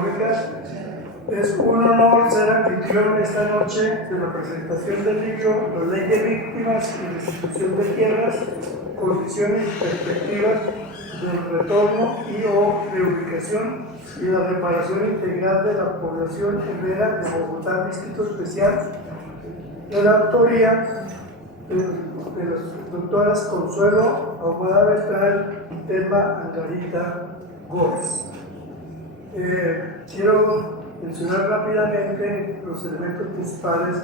económicas. Es un honor ser anfitrión esta noche de la presentación del libro La Ley de Víctimas y Restitución de Tierras, Condiciones y Perspectivas del Retorno y o Reubicación y la Reparación Integral de la Población Herrera de Bogotá, Distrito Especial, de la autoría de las doctoras Consuelo Ahumada Beltrán y Telma Angarita Gómez. Quiero mencionar rápidamente los elementos principales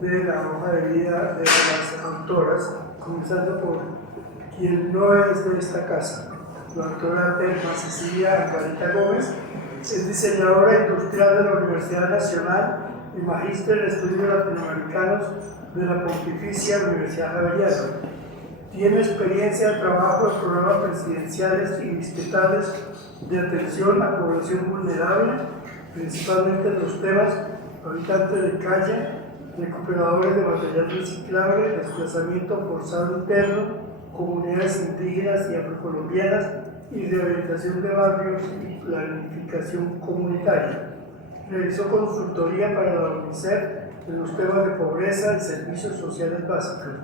de la hoja de vida de las autoras, comenzando por quien no es de esta casa. La doctora Telma Cecilia Angarita Gómez es diseñadora industrial de la Universidad Nacional y magíster en estudios latinoamericanos de la Pontificia Universidad Javeriana. Tiene experiencia de trabajo en programas presidenciales y distritales de atención a población vulnerable, principalmente en los temas habitantes de calle, recuperadores de material reciclable, desplazamiento forzado interno, comunidades indígenas y afrocolombianas y rehabilitación de barrios y planificación comunitaria. Realizó consultoría para la UNICEF en los temas de pobreza y servicios sociales básicos.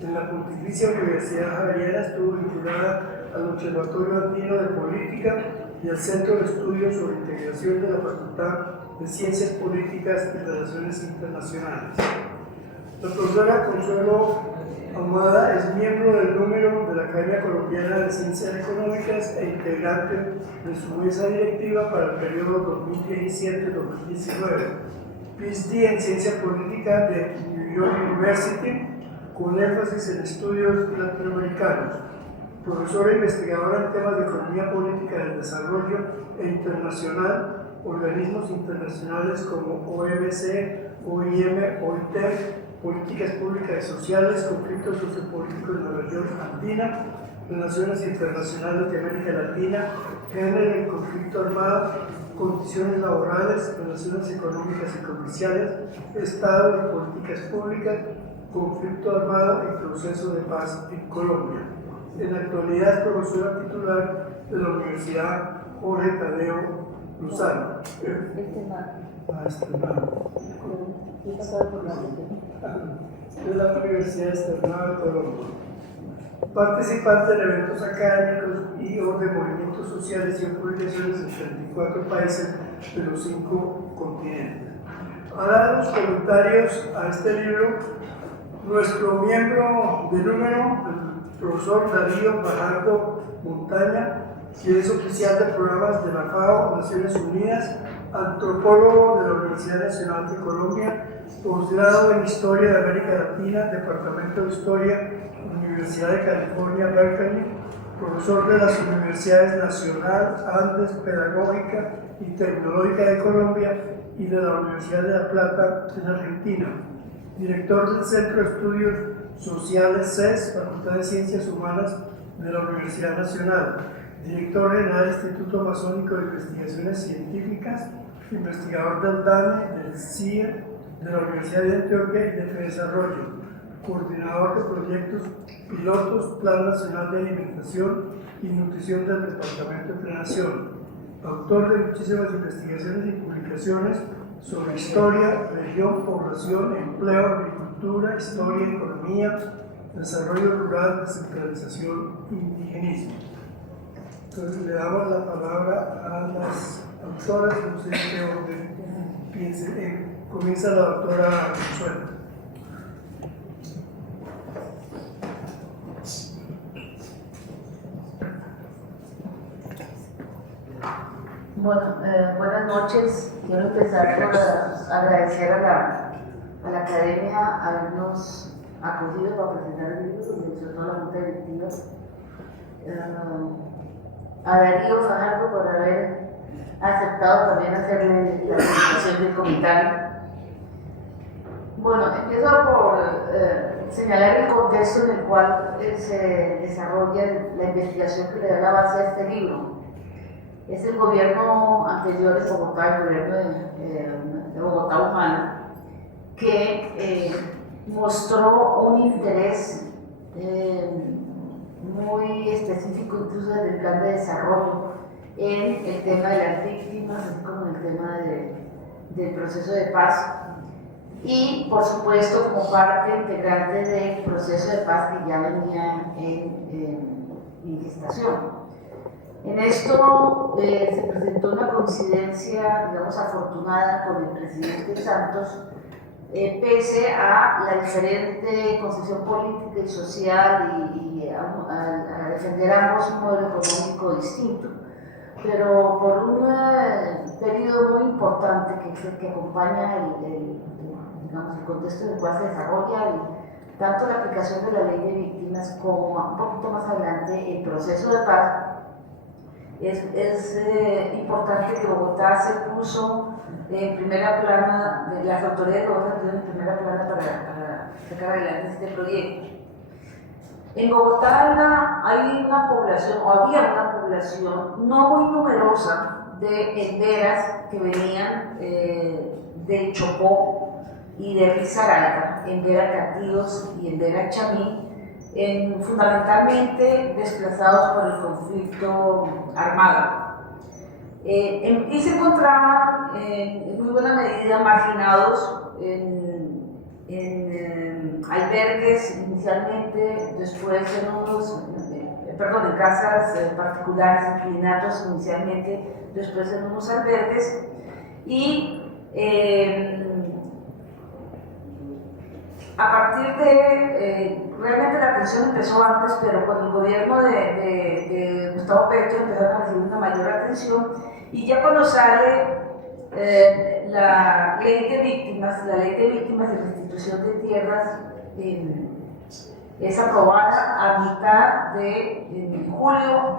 En la Pontificia Universidad Javeriana estuvo vinculada al Observatorio Andino de Política y al Centro de Estudios sobre Integración de la Facultad de Ciencias Políticas y Relaciones Internacionales. La profesora Consuelo Ahumada es miembro del número de la Academia Colombiana de Ciencias Económicas e integrante de su mesa directiva para el periodo 2017-2019. PhD en Ciencia Política de New York University, con énfasis en estudios latinoamericanos. Profesora investigadora en temas de economía política del desarrollo e internacional, organismos internacionales como OMC, OIM, OIT, políticas públicas y sociales, conflictos sociopolíticos en la región andina, relaciones internacionales de América Latina, género y conflicto armado, condiciones laborales, relaciones económicas y comerciales, Estado y políticas públicas, conflicto armado y proceso de paz en Colombia. En la actualidad es profesora titular de la Universidad Jorge Tadeo Lozano. De la Universidad Externada de Colombia. Participante en eventos académicos y o de movimientos sociales y en publicaciones en 34 países de los 5 continentes. Ahora los comentarios a este libro, nuestro miembro de número, el profesor Darío Fajardo Montaña, quien es oficial de programas de la FAO, Naciones Unidas, antropólogo de la Universidad Nacional de Colombia, posgrado en Historia de América Latina, Departamento de Historia, Universidad de California, Berkeley, profesor de las Universidades Nacional, Andes, Pedagógica y Tecnológica de Colombia y de la Universidad de La Plata en Argentina, director del Centro de Estudios Sociales CES, Facultad de Ciencias Humanas de la Universidad Nacional, director general del Instituto Amazónico de Investigaciones Científicas, investigador del DANE, del CIE, de la Universidad de Antioquia y de Desarrollo, coordinador de proyectos pilotos, Plan Nacional de Alimentación y Nutrición del Departamento de Planeación, autor de muchísimas investigaciones y publicaciones sobre historia, región, población, empleo, agricultura, historia, economía, desarrollo rural, descentralización, indigenismo. Entonces le damos la palabra a las autoras, no sé qué orden piensen. Comienza la doctora Consuelo. Bueno, buenas noches. Quiero empezar por agradecer a la academia habernos acogido para presentar el libro, sobre todo a la junta directiva, a Darío Fajardo por haber aceptado también hacerle la presentación del comentario. Bueno, empiezo por señalar el contexto en el cual se desarrolla la investigación que le da la base a este libro. Es el gobierno anterior de Bogotá, el gobierno de Bogotá Humana, que mostró un interés muy específico, incluso desde el plan de desarrollo, en el tema de las víctimas, así como en el tema del proceso de paz. Y, por supuesto, como parte integrante del proceso de paz que ya venía en gestación. En esto se presentó una coincidencia, digamos, afortunada con el presidente Santos, pese a la diferente concepción política y social y a defender ambos un modelo económico distinto. Pero por un periodo muy importante que acompaña digamos, el contexto en el cual se desarrolla tanto la aplicación de la ley de víctimas como un poquito más adelante el proceso de paz, es importante que Bogotá se puso en primera plana, las autoridades de Bogotá en primera plana para sacar adelante este proyecto. En Bogotá hay una población, o había una población no muy numerosa de enderas que venían del Chocó y de Risaralda, Endera Catíos y Endera Chamí, fundamentalmente desplazados por el conflicto armado. Y se encontraban en muy buena medida marginados en albergues inicialmente, después en casas particulares, inquilinatos inicialmente, después en unos albergues, y a partir realmente la atención empezó antes, pero con el gobierno de Gustavo Petro empezaron a recibir una mayor atención, y ya cuando sale la ley de víctimas y restitución de tierras es aprobada a mitad de julio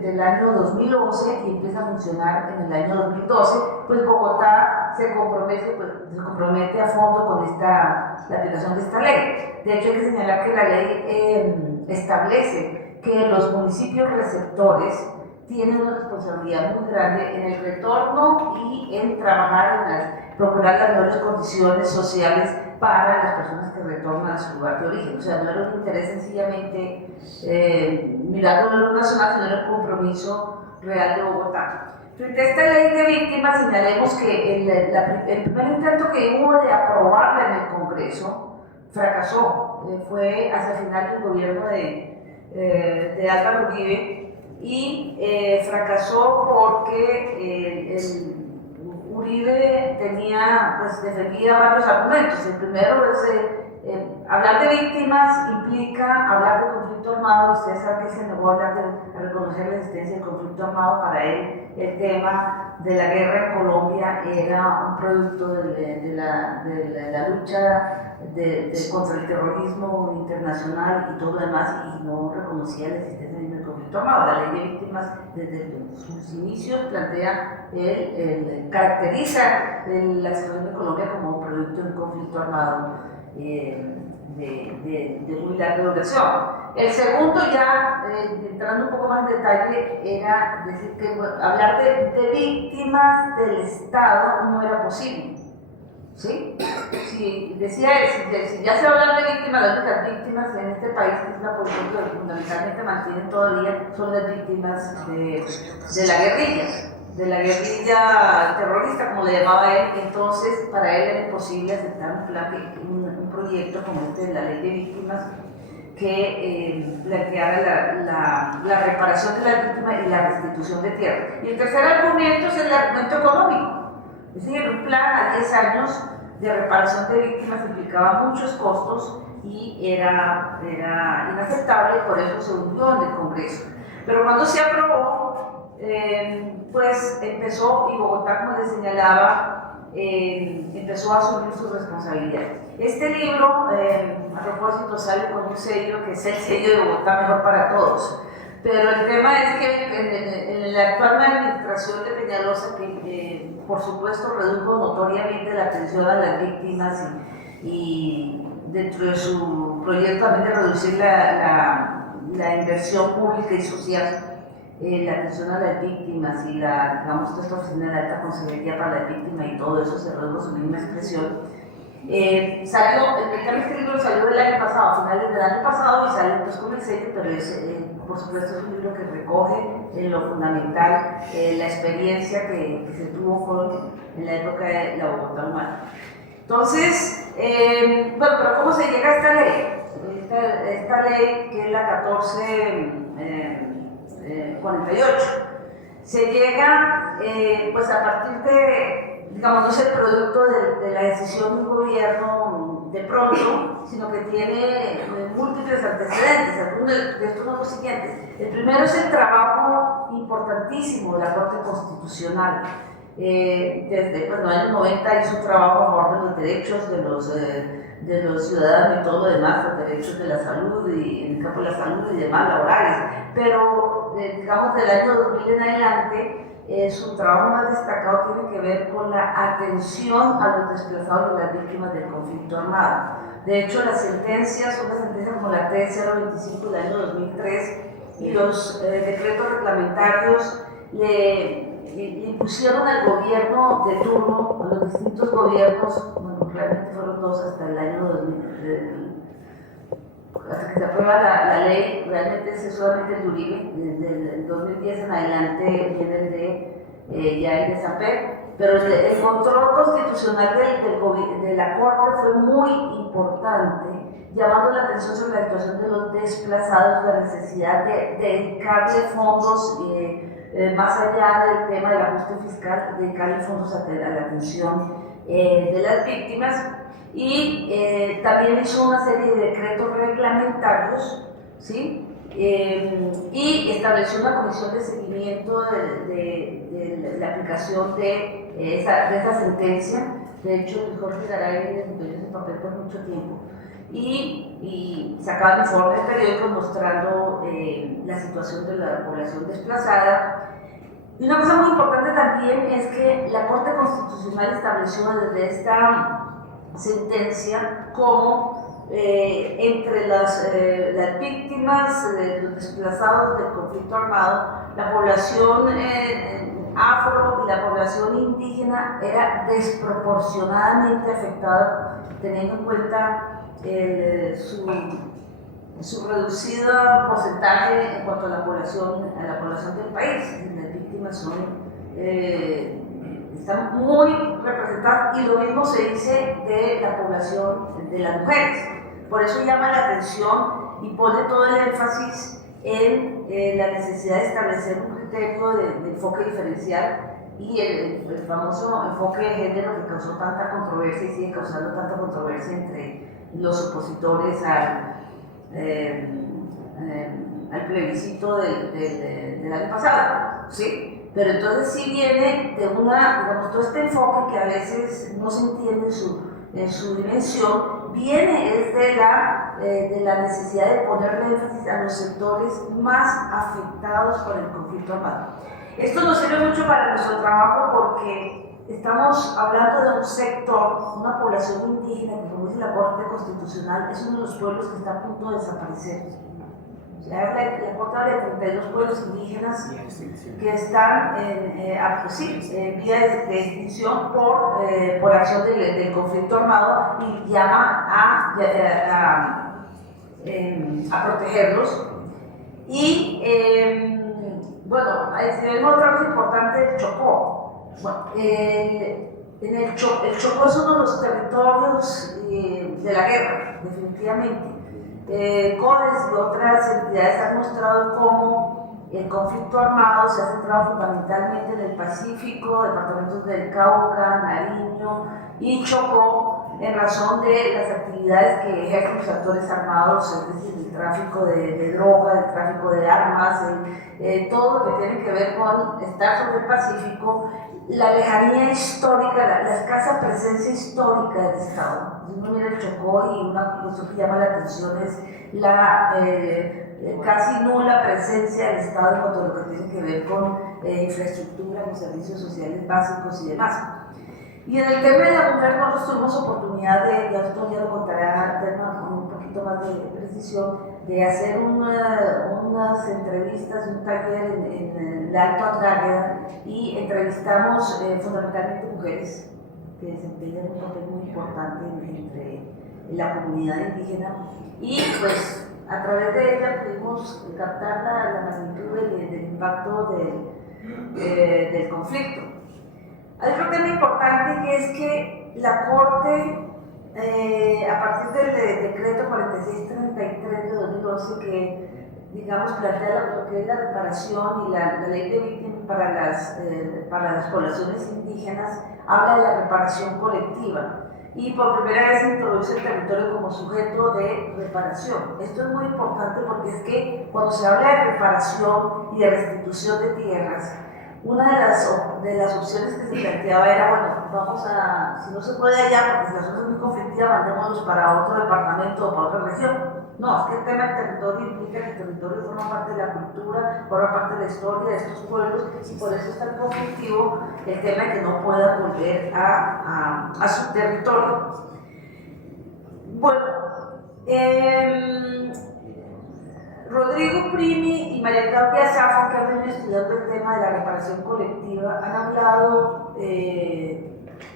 del año 2011 y empieza a funcionar en el año 2012, pues Bogotá se compromete a fondo con la aplicación de esta ley. De hecho, hay que señalar que la ley establece que los municipios receptores tienen una responsabilidad muy grande en el retorno y en trabajar procurar las mejores condiciones sociales para las personas que retornan a su lugar de origen. O sea, no era un interés sencillamente mirando lo nacional, sino era un compromiso real de Bogotá. Frente a esta ley de víctimas, señalemos que el primer intento que hubo de aprobarla en el Congreso fracasó. Fue hacia el final del gobierno de Álvaro Uribe, y fracasó porque Uribe defendía varios argumentos. El primero es hablar de víctimas implica hablar de conflicto armado. Ustedes saben que se negó a reconocer la existencia del conflicto armado. Para él, el tema de la guerra en Colombia era un producto de la lucha contra el terrorismo internacional y todo lo demás, y no reconocía la existencia del conflicto armado. La ley de víctimas, desde sus inicios, caracteriza la situación de Colombia como un producto de un conflicto armado de muy larga duración. El segundo, ya entrando un poco más en detalle, era decir que hablar de víctimas del Estado no era posible. ¿Sí? Si ya se va a hablar de víctimas, las únicas víctimas en este país, que es la población que fundamentalmente mantienen todavía, son las víctimas de la guerrilla terrorista, como le llamaba él. Entonces, para él era imposible aceptar un proyecto como este de la ley de víctimas que planteara la reparación de las víctimas y la restitución de tierra. Y el tercer argumento es el argumento económico. Es decir, un plan a 10 años de reparación de víctimas implicaba muchos costos y era inaceptable, y por eso se hundió en el Congreso. Pero cuando se aprobó, pues empezó, y Bogotá, como les señalaba, empezó a asumir sus responsabilidades. Este libro, a propósito, sale con un sello que es el sello de Bogotá Mejor para Todos. Pero el tema es que en la actual administración de Peñalosa, que por supuesto redujo notoriamente la atención a las víctimas y dentro de su proyecto también de reducir la inversión pública y social, la atención a las víctimas y toda esta oficina de alta consejería para las víctimas y todo eso se redujo a su mínima expresión. Este libro salió el año pasado, a finales del año pasado, y salió pues con el sello, pero es por supuesto es un libro que recoge en lo fundamental la experiencia que se tuvo en la época de la Bogotá humana. Entonces, bueno, pero ¿cómo se llega a esta ley? Esta ley, que es la 1448, se llega pues a partir de, digamos, no es el producto de la decisión de un gobierno de pronto, sino que tiene múltiples antecedentes. Algunos de estos son los siguientes. El primero es el trabajo importantísimo de la Corte Constitucional. Desde los años 90 hizo un trabajo a favor de los derechos de los ciudadanos y todo lo demás, los derechos de la salud y en el campo de la salud y demás laborales, pero digamos del año 2000 en adelante su trabajo más destacado tiene que ver con la atención a los desplazados y las víctimas del conflicto armado. De hecho, las sentencias son las sentencias como la T025 del año 2003 y los decretos reglamentarios le impusieron al gobierno de turno, a los distintos gobiernos, bueno, realmente fueron dos hasta el año 2000, hasta que se aprueba la ley, realmente es solamente el de Uribe, desde el 2010 en adelante viene el de ya el de Samper, pero el control constitucional de la Corte fue muy importante, llamando la atención sobre la situación de los desplazados, la necesidad de dedicarle fondos más allá del tema del ajuste fiscal, dedicarle fondos a la atención de las víctimas, y también hizo una serie de decretos reglamentarios, ¿sí? Y estableció una comisión de seguimiento de la aplicación de esa sentencia. De hecho, Jorge Garay desempeñó ese papel por mucho tiempo. Y sacaban informes periódicos mostrando la situación de la población desplazada. Y una cosa muy importante también es que la Corte Constitucional estableció desde esta sentencia como entre las víctimas, los desplazados del conflicto armado, la población afro y la población indígena era desproporcionadamente afectada, teniendo en cuenta su reducido porcentaje en cuanto a la población del país. Las víctimas están muy representadas, y lo mismo se dice de la población de las mujeres. Por eso llama la atención y pone todo el énfasis en la necesidad de establecer un criterio de enfoque diferencial y el famoso enfoque de género que causó tanta controversia y sigue causando tanta controversia entre los opositores al plebiscito del año pasado, ¿sí? Pero entonces sí viene de digamos, todo este enfoque que a veces no se entiende en su dimensión, viene de la necesidad de ponerle énfasis a los sectores más afectados por el conflicto armado. Esto nos sirve mucho para nuestro trabajo porque estamos hablando de un sector, una población indígena que, como dice la Corte Constitucional, es uno de los pueblos que está a punto de desaparecer. La Corte habla de 32 pueblos indígenas que están en vía de extinción por acción del conflicto armado, y llama a protegerlos. Y bueno, tenemos otra cosa importante, el Chocó. Bueno, el Chocó es uno de los territorios de la guerra, definitivamente. CODES y otras entidades han mostrado cómo el conflicto armado se ha centrado fundamentalmente en el Pacífico, departamentos del Cauca, Nariño y Chocó, en razón de las actividades que ejercen los actores armados, es decir, el tráfico de drogas, el tráfico de armas, todo lo que tiene que ver con estar sobre el Pacífico, la lejanía histórica, la escasa presencia histórica del Estado. Uno mira el Chocó y una cosa que llama la atención es la casi nula presencia del Estado en cuanto a lo que tiene que ver con infraestructura, con servicios sociales básicos y demás. Y en el tema de la mujer nosotros tuvimos oportunidad ya lo contaré con un poquito más de precisión, de hacer unas entrevistas, un taller en el Alto Andágueda, y entrevistamos fundamentalmente mujeres que desempeñan un papel muy importante entre la comunidad indígena, y pues a través de ella pudimos captar la magnitud del impacto del conflicto. Hay otro tema importante que es que la Corte, a partir del decreto 4633 de 2011, que digamos plantea lo que es la reparación y la ley de víctimas para las poblaciones indígenas, habla de la reparación colectiva y por primera vez introduce el territorio como sujeto de reparación. Esto es muy importante porque es que cuando se habla de reparación y de restitución de tierras, una de las opciones que se planteaba era, bueno, si no se puede allá porque si la zona es muy conflictiva, mandémoslos para otro departamento o para otra región. No, es que el tema del territorio implica que el territorio forma parte de la cultura, forma parte de la historia de estos pueblos y por eso es tan conflictivo el tema de que no pueda volver a su territorio. Bueno, Rodrigo Primi y María Claudia Zafo, que han venido estudiando el tema de la reparación colectiva, han hablado,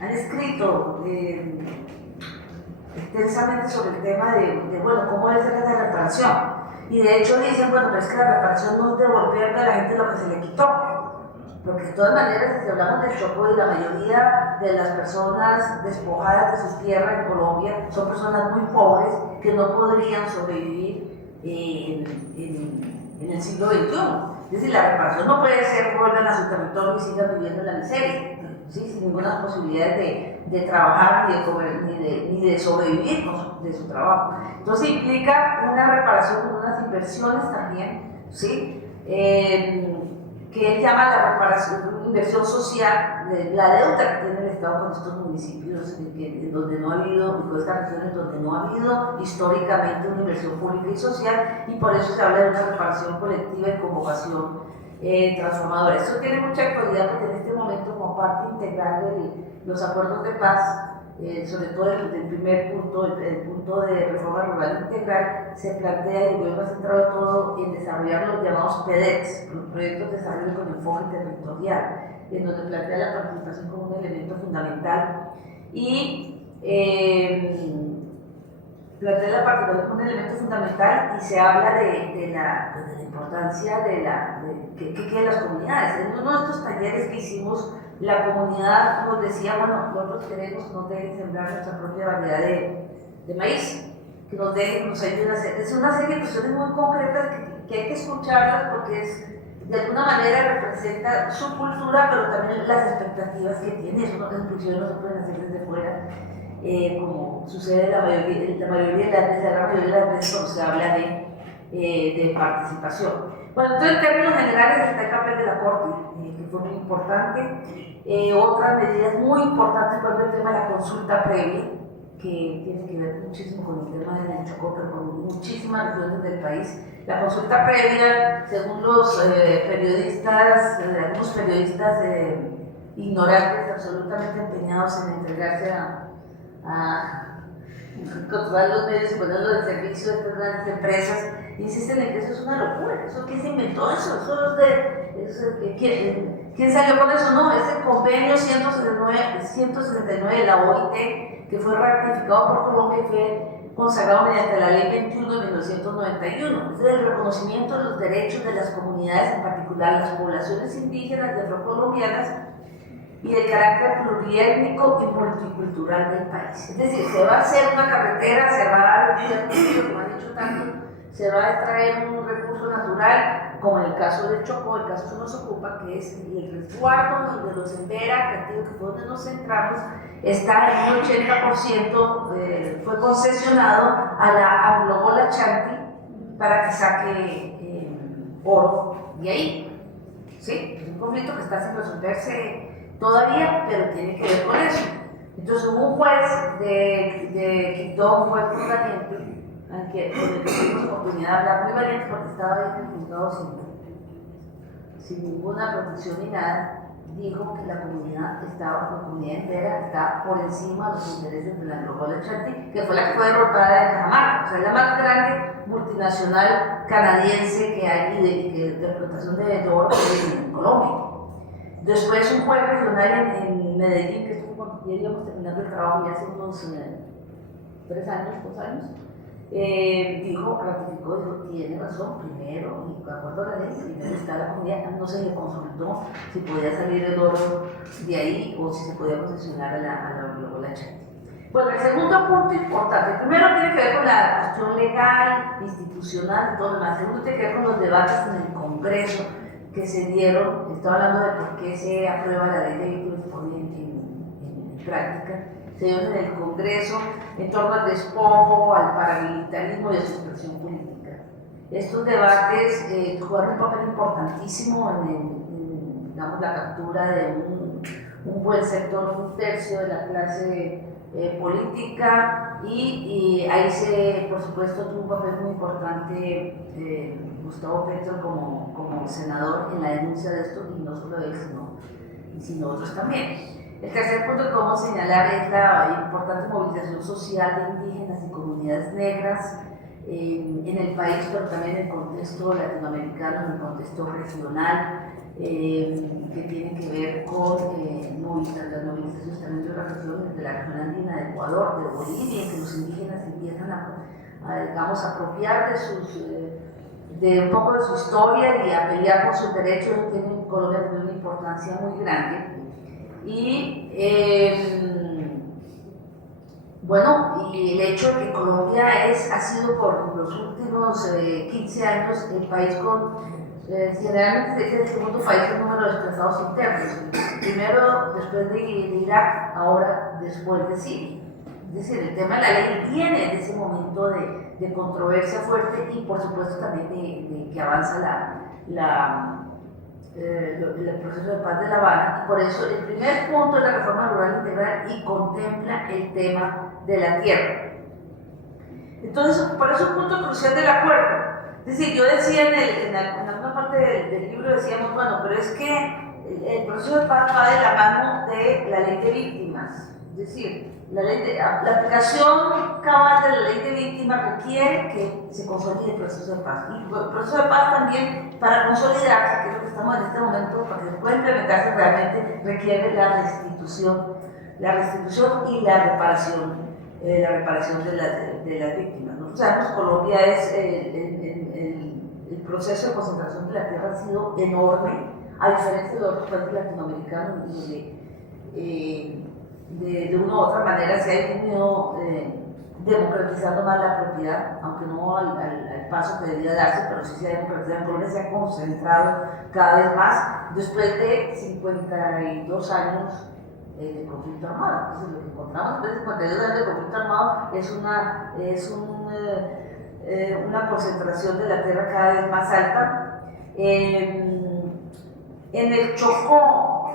han escrito extensamente sobre el tema de bueno, cómo debe ser la reparación. Y de hecho dicen, bueno, pero es que la reparación no es devolverle a la gente lo que se le quitó. Porque de todas maneras, si hablamos del Chocó y la mayoría de las personas despojadas de su tierra en Colombia son personas muy pobres que no podrían sobrevivir en el siglo XXI. Es decir, la reparación no puede ser que vuelvan a su territorio y sigan viviendo en la miseria, ¿sí? Sin ninguna posibilidad de trabajar ni de sobrevivir de su trabajo. Entonces implica una reparación con unas inversiones también, ¿sí? Que él llama la reparación, inversión social, la deuda que tiene el Estado con estos municipios, donde no ha habido, y con estas regiones donde no ha habido históricamente una inversión pública y social, y por eso se habla de una reparación colectiva y con vocación transformadora. Esto tiene mucha actualidad porque en este momento, como parte integral de los acuerdos de paz, sobre todo el primer punto, el punto de reforma rural integral, se plantea y el gobierno ha centrado todo en desarrollar los llamados PEDEX, los proyectos de desarrollo con enfoque territorial, en donde plantea la participación como un elemento fundamental y plantea la participación como un elemento fundamental y se habla de la importancia que queden las comunidades. En uno de estos talleres que hicimos, la comunidad nos decía, bueno, nosotros queremos que nos dejen sembrar nuestra propia variedad de maíz, que nos ayuden a hacer. Es una serie de cuestiones muy concretas que hay que escucharlas porque de alguna manera representa su cultura, pero también las expectativas que tiene. Eso no, las inclusiones no se pueden hacer desde fuera, como sucede en la mayoría de las veces cuando se habla de participación. Bueno, entonces en términos generales está el papel de la Corte, que fue muy importante. Otras medidas muy importantes, por ejemplo, el tema de la consulta previa, que tiene que ver muchísimo con el tema del Chocó, pero con muchísimas regiones del país. La consulta previa, según los periodistas, algunos periodistas ignorantes, absolutamente empeñados en entregarse a controlar los medios y ponerlos al servicio de estas grandes empresas, insisten en que eso es una locura. ¿Eso quién se inventó eso? ¿Quién salió con eso? No, es el convenio 169 de la OIT, que fue ratificado por Colombia y fue consagrado mediante la Ley 21 de 1991. Es el reconocimiento de los derechos de las comunidades, en particular las poblaciones indígenas y afrocolombianas, y del carácter pluriétnico y multicultural del país. Es decir, se va a hacer una carretera, se va a como han dicho tanto, se va a extraer un recurso natural, como en el caso del Chocó, el caso que nos ocupa, que es el resguardo de los Embera, que fue donde nos centramos, está en un 80%, fue concesionado a la Anglo-Gola Chanti para que saque oro de ahí. ¿Sí? Es un conflicto que está sin resolverse todavía, pero tiene que ver con eso. Entonces hubo un juez de Quito, un juez muy valiente, con el que tuvimos oportunidad de hablar, muy valiente porque estaba ahí en el juzgado sin ninguna protección ni nada, dijo que la comunidad entera está por encima de los intereses de la Anglo-Gola Chanti, que fue la que fue derrotada en Cajamarca. O sea, es la más grande multinacional canadiense que hay de explotación de oro en Colombia. Después un juez regional en Medellín, que estuvo cuando ya íbamos terminando el trabajo ya hace unos 3 años, 2 años, ratificó, dijo, tiene razón, primero, y de acuerdo a la ley, primero está la comunidad, no se le consultó si podía salir el oro de ahí o si se podía concesionar a la Chati. Bueno, el segundo punto importante, primero tiene que ver con la cuestión legal, institucional y todo lo demás. El segundo tiene que ver con los debates en el Congreso que se dieron. Estaba hablando de por qué se aprueba la ley de víctimas en práctica. Se dio en el Congreso en torno al despojo, al paramilitarismo y a su expresión política. Estos debates jugaron un papel importantísimo en digamos, la captura de un buen sector, un tercio de la clase política, y ahí por supuesto tuvo un papel muy importante Gustavo Petro como senador en la denuncia de esto, y no solo él, sino otros también. El tercer punto que vamos a señalar es la importante movilización social de indígenas y comunidades negras en el país, pero también en el contexto latinoamericano, en el contexto regional, que tiene que ver con las movilizaciones también de otras regiones, de la región andina, de Ecuador, de Bolivia, en que los indígenas empiezan digamos, a apropiar de un poco de su historia y a pelear por sus derechos. En Colombia tiene una importancia muy grande. Y bueno, y el hecho de que Colombia ha sido por los últimos 15 años el país generalmente es el segundo país con número de desplazados internos, primero después de Irak, ahora después de Siria. Es decir, el tema de la ley viene de ese momento de controversia fuerte y por supuesto también de que avanza el proceso de paz de La Habana, y por eso el primer punto es la reforma rural integral y contempla el tema de la tierra. Entonces, por eso es un punto crucial del acuerdo. Es decir, yo decía en alguna parte del libro, decíamos, bueno, pero es que el proceso de paz va de la mano de la ley de víctimas. Es decir, la aplicación cabal de la ley de víctimas requiere que se consolide el proceso de paz. Y el proceso de paz también, para consolidarse, que es lo que estamos en este momento, para que se pueda implementarse realmente, requiere la restitución y la reparación de las víctimas. Nosotros sabemos que Colombia el proceso de concentración de la tierra ha sido enorme, a diferencia de otros países latinoamericanos, donde de una u otra manera se ha ido democratizando más la propiedad, aunque no al paso que debía darse, pero sí se ha democratizado. En Colombia se ha concentrado cada vez más después de 52 años de conflicto armado. Entonces, lo que encontramos después de 52 años de conflicto armado es una concentración de la tierra cada vez más alta. En el Chocó,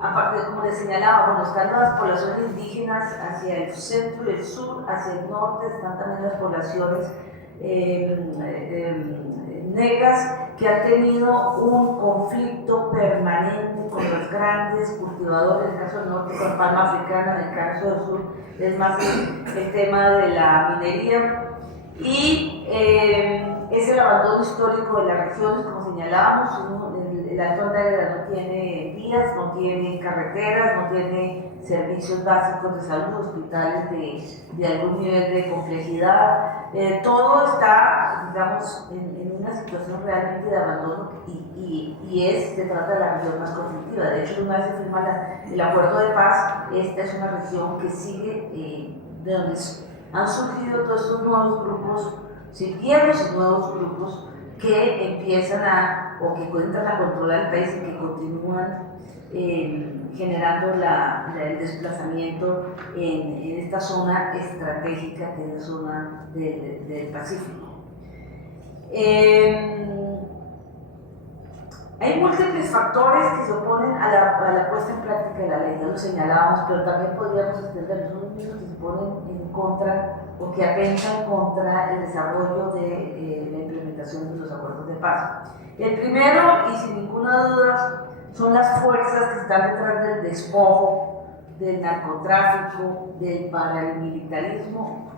aparte, como les señalaba, bueno, están las poblaciones indígenas hacia el centro y el sur, hacia el norte están también las poblaciones negras, que han tenido un conflicto permanente con los grandes cultivadores, en el caso del norte con palma africana, en el caso del sur es más el tema de la minería, y es el abandono histórico de las regiones, como señalábamos. El Alto Andahuaylas no tiene vías, no tiene carreteras, no tiene servicios básicos de salud, hospitales de algún nivel de complejidad. Todo está, digamos, en una situación realmente de abandono, y se trata de la región más conflictiva. De hecho, una vez se firma el acuerdo de paz, esta es una región que sigue, de donde han surgido todos estos nuevos grupos, viejos y nuevos grupos, que empiezan o que entran a controlar el país y que continúan generando el desplazamiento en esta zona estratégica, que es la zona del Pacífico. Hay múltiples factores que se oponen a la puesta en práctica de la ley, ya lo señalábamos, pero también podríamos extender los mismos que se ponen en contra o que atentan contra el desarrollo de la implementación de los acuerdos de paz. El primero, y sin ninguna duda, son las fuerzas que están detrás del despojo, del narcotráfico, del paramilitarismo,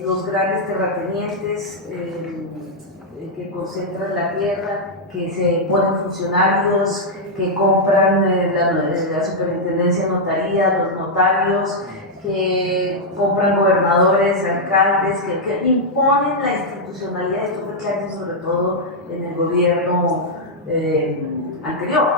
los grandes terratenientes que concentran la tierra, que se ponen funcionarios, que compran la superintendencia de notaría, los notarios, que compran gobernadores, alcaldes, que imponen la institucionalidad. Esto fue claro sobre todo en el gobierno anterior,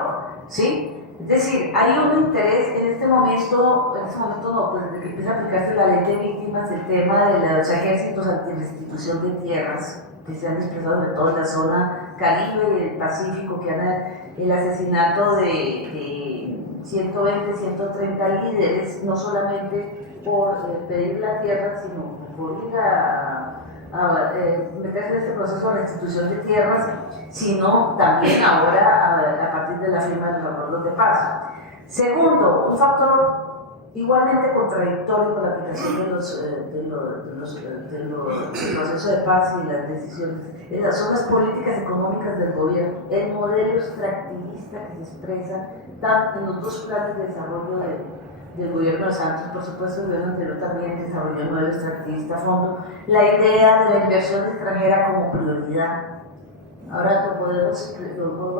¿sí? Es decir, hay un interés en este momento no, pues desde que empieza a aplicarse la ley de víctimas, el tema de los ejércitos anti-restitución de tierras que se han expresado en toda la zona Caribe y el Pacífico, que han el asesinato de 120, 130 líderes, no solamente por pedir la tierra, sino por ir a meterse en este proceso de restitución de tierras, sino también ahora a partir de la firma de los acuerdos de paz. Segundo, un factor igualmente contradictorio con la aplicación de los procesos de paz y las decisiones son las políticas económicas del gobierno, el modelo extractivista que se expresa tanto en los dos planes de desarrollo del gobierno de Santos. Por supuesto, el gobierno anterior también desarrolló el modelo extractivista a fondo, la idea de la inversión extranjera como prioridad. Ahora lo podemos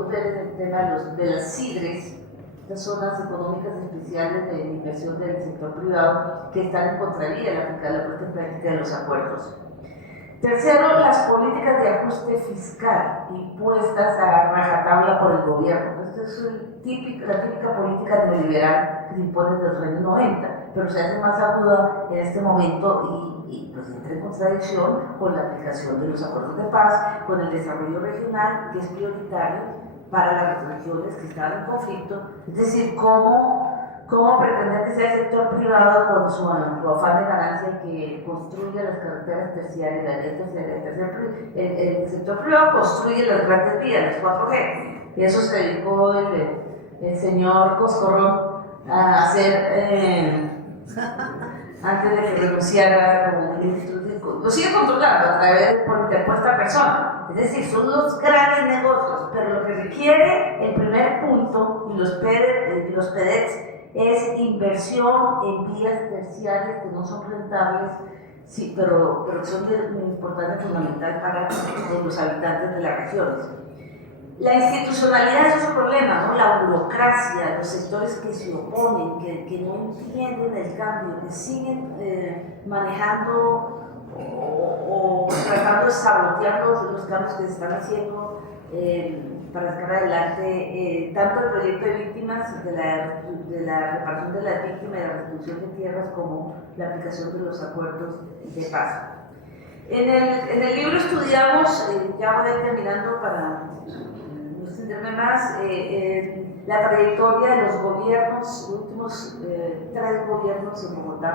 ver en el tema de las CIDRES, estas zonas económicas especiales de inversión del sector privado, que están en contravía de la puesta en práctica de los acuerdos. Tercero, las políticas de ajuste fiscal impuestas a rajatabla por el gobierno. Esta es la típica política neoliberal que se impone desde los años 90, pero se hace más aguda en este momento y pues entra en contradicción con la aplicación de los acuerdos de paz, con el desarrollo regional, que es prioritario para las regiones que están en conflicto. Es decir, ¿cómo pretender que sea el sector privado con su afán de ganancia que construye las carreteras terciarias, el sector privado construye las grandes vías, las 4G, y eso se dedicó el señor Coscorrón a hacer antes de que renunciara como ministro. Lo sigue controlando a través por interpuesta persona. Es decir, son los grandes negocios, pero lo que requiere el primer punto y los PEDETs es inversión en vías terciarias que no son rentables, sí, pero que son de importancia fundamental para los habitantes de las regiones. La institucionalidad es otro problema, ¿no? La burocracia, los sectores que se oponen, que no entienden el cambio, que siguen manejando o tratando de sabotear los cambios que se están haciendo para sacar adelante tanto el proyecto de víctimas, de la reparación de las víctimas y la restitución de tierras, como la aplicación de los acuerdos de paz. En el libro estudiamos, ya voy terminando para no extenderme más, la trayectoria de los gobiernos, los últimos 3 gobiernos en Bogotá,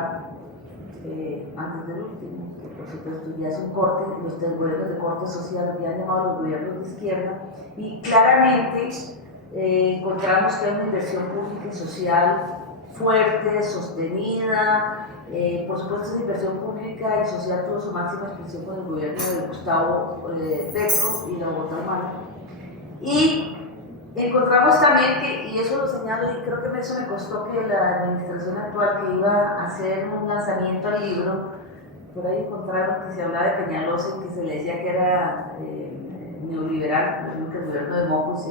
antes del último, que por supuesto ya es un corte, los 3 gobiernos de corte social que han llamado los gobiernos de izquierda, y claramente encontramos que hay una inversión pública y social fuerte, sostenida. Por supuesto, esa inversión pública y social tuvo su máxima expresión con el gobierno de Gustavo Petro y la Bogotá Humana. Y encontramos también que, y eso lo señalo, y creo que eso me costó que la administración actual, que iba a hacer un lanzamiento al libro, por ahí encontraron que se hablaba de Peñalosa y que se le decía que era neoliberal, que el gobierno de Mocus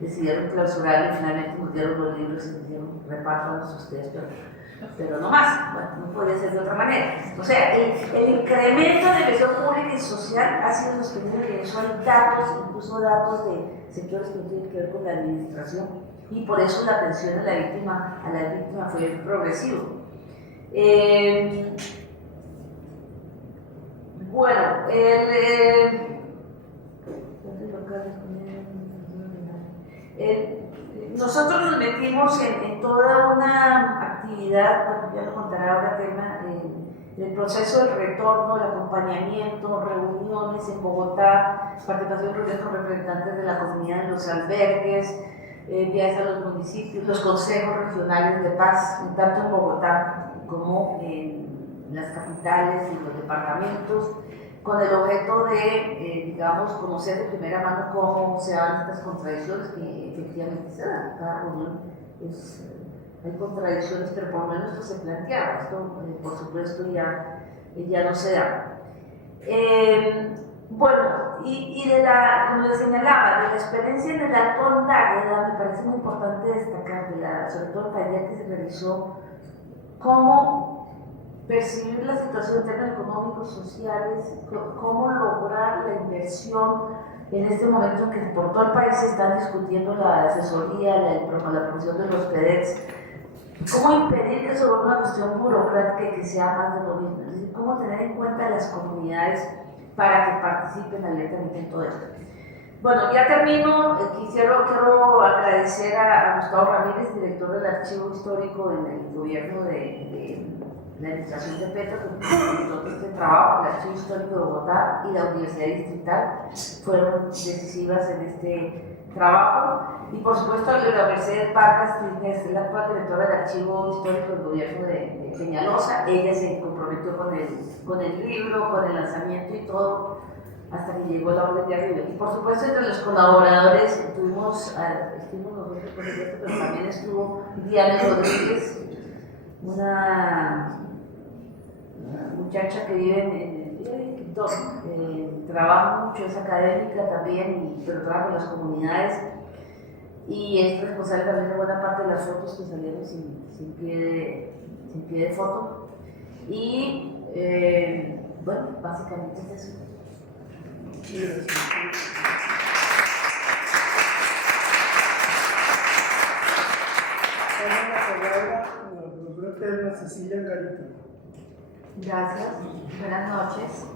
decidieron clausurar y finalmente nos dieron los libros y nos dieron repártanos ustedes, pero no más, bueno, no podía ser de otra manera. O sea, el incremento de inversión pública y social ha sido sostenido, y eso hay datos, incluso datos de sectores que no tienen que ver con la administración, y por eso la atención a la víctima fue progresivo. Bueno, nosotros nos metimos en toda una actividad, bueno, ya lo contará ahora tema, el proceso del retorno, el acompañamiento, reuniones en Bogotá, participación en reuniones con representantes de la comunidad en los albergues, viajes a los municipios, los consejos regionales de paz, tanto en Bogotá como en las capitales y los departamentos, con el objeto de, digamos, conocer de primera mano cómo se dan estas contradicciones que efectivamente se dan. Cada reunión hay contradicciones, pero por lo menos esto se planteaba. Esto, por supuesto, ya no se da. Bueno, y como les señalaba, de la experiencia en el Alto Ondágueda, me parece muy importante destacar, sobre todo el taller que se realizó, cómo percibir la situación en términos económicos, sociales, cómo lograr la inversión en este momento en que por todo el país se están discutiendo la asesoría, la promoción de los PEDETs, cómo impedir que se vuelva una cuestión burocrática y que sea más de lo mismo, es decir, cómo tener en cuenta a las comunidades para que participen abiertamente en todo esto. Bueno, ya termino. Quiero agradecer a Gustavo Ramírez, director del Archivo Histórico en el gobierno de la administración de Petro, que realizó este trabajo. El Archivo Histórico de Bogotá y la Universidad Distrital fueron decisivas en este trabajo. Y por supuesto a la Mercedes Vargas, que es la actual directora del Archivo Histórico del gobierno de Peñalosa. Ella se comprometió con el libro, con el lanzamiento y todo, hasta que llegó la orden de arriba. Y por supuesto entre los colaboradores estuvimos nosotros por supuesto, pero también estuvo Diana Rodríguez, una muchacha que vive en Quito, trabaja mucho, es académica también, pero trabaja con las comunidades y es responsable también de buena parte de las fotos que salieron sin pie de foto. Y bueno, básicamente es eso. La doctora Cecilia Garita. Gracias. Buenas noches.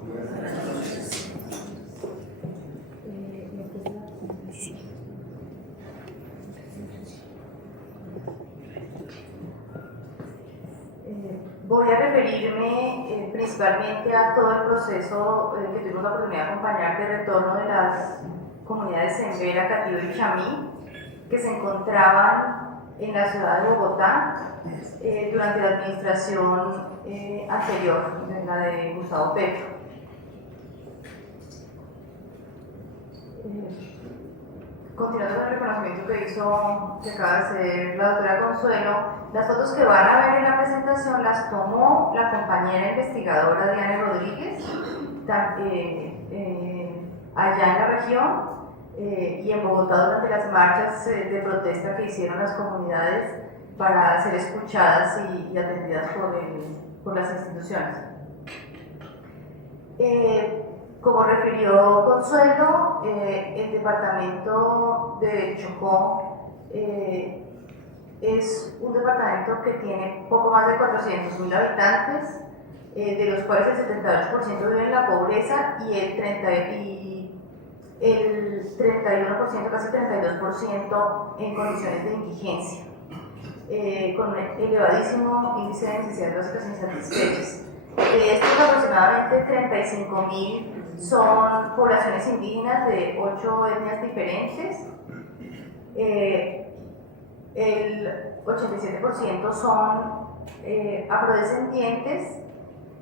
Voy a referirme principalmente a todo el proceso que tuvimos la oportunidad de acompañar de retorno de las comunidades Sembera, Catío y Chamí, que se encontraban en la ciudad de Bogotá durante la administración anterior, en la de Gustavo Petro. Continuando con el reconocimiento que acaba de hacer la doctora Consuelo, las fotos que van a ver en la presentación las tomó la compañera investigadora Diana Rodríguez, allá en la región y en Bogotá durante las marchas de protesta que hicieron las comunidades para ser escuchadas y atendidas por las instituciones. Como refirió Consuelo, el departamento de Chocó es un departamento que tiene poco más de 400.000 habitantes, de los cuales el 78% vive en la pobreza y el 31%, casi 32% en condiciones de indigencia, con un elevadísimo índice de necesidades básicas insatisfechas. De estos, aproximadamente 35.000 son poblaciones indígenas de 8 etnias diferentes, el 87% son afrodescendientes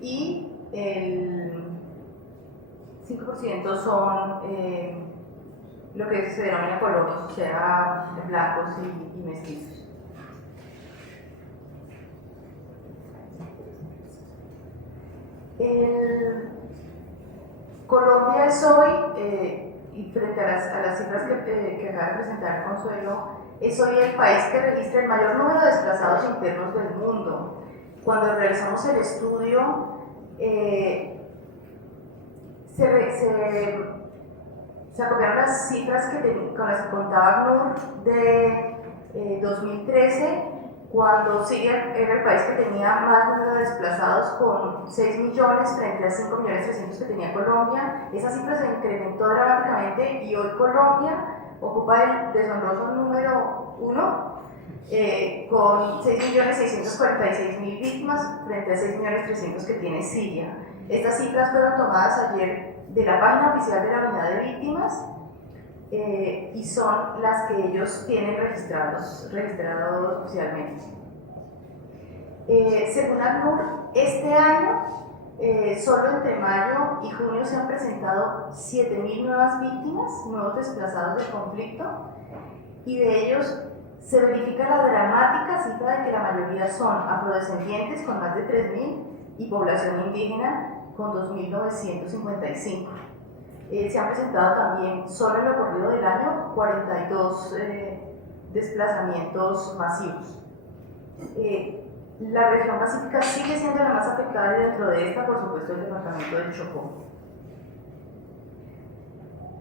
y el 5% son lo que se denomina colonos, o sea, blancos y mestizos. Colombia es hoy, y frente a las cifras que acaba de presentar Consuelo, es hoy el país que registra el mayor número de desplazados internos del mundo. Cuando realizamos el estudio, se acopiaron las cifras con las que contaba ACNUR de 2013, cuando Siria era el país que tenía más número de desplazados, con 6 millones frente a 5.300.000 que tenía Colombia. Esa cifra se incrementó dramáticamente y hoy Colombia ocupa el deshonroso número 1, con 6.646.000 víctimas frente a 6.300.000 que tiene Siria. Estas cifras fueron tomadas ayer de la página oficial de la Unidad de Víctimas y son las que ellos tienen registrados oficialmente. Según ACNUR, este año, solo entre mayo y junio se han presentado 7.000 nuevas víctimas, nuevos desplazados del conflicto, y de ellos se verifica la dramática cifra de que la mayoría son afrodescendientes, con más de 3.000, y población indígena, con 2.955. Se han presentado también, solo en lo corrido del año, 42 desplazamientos masivos. La región pacífica sigue siendo la más afectada y dentro de esta, por supuesto, el departamento del Chocó.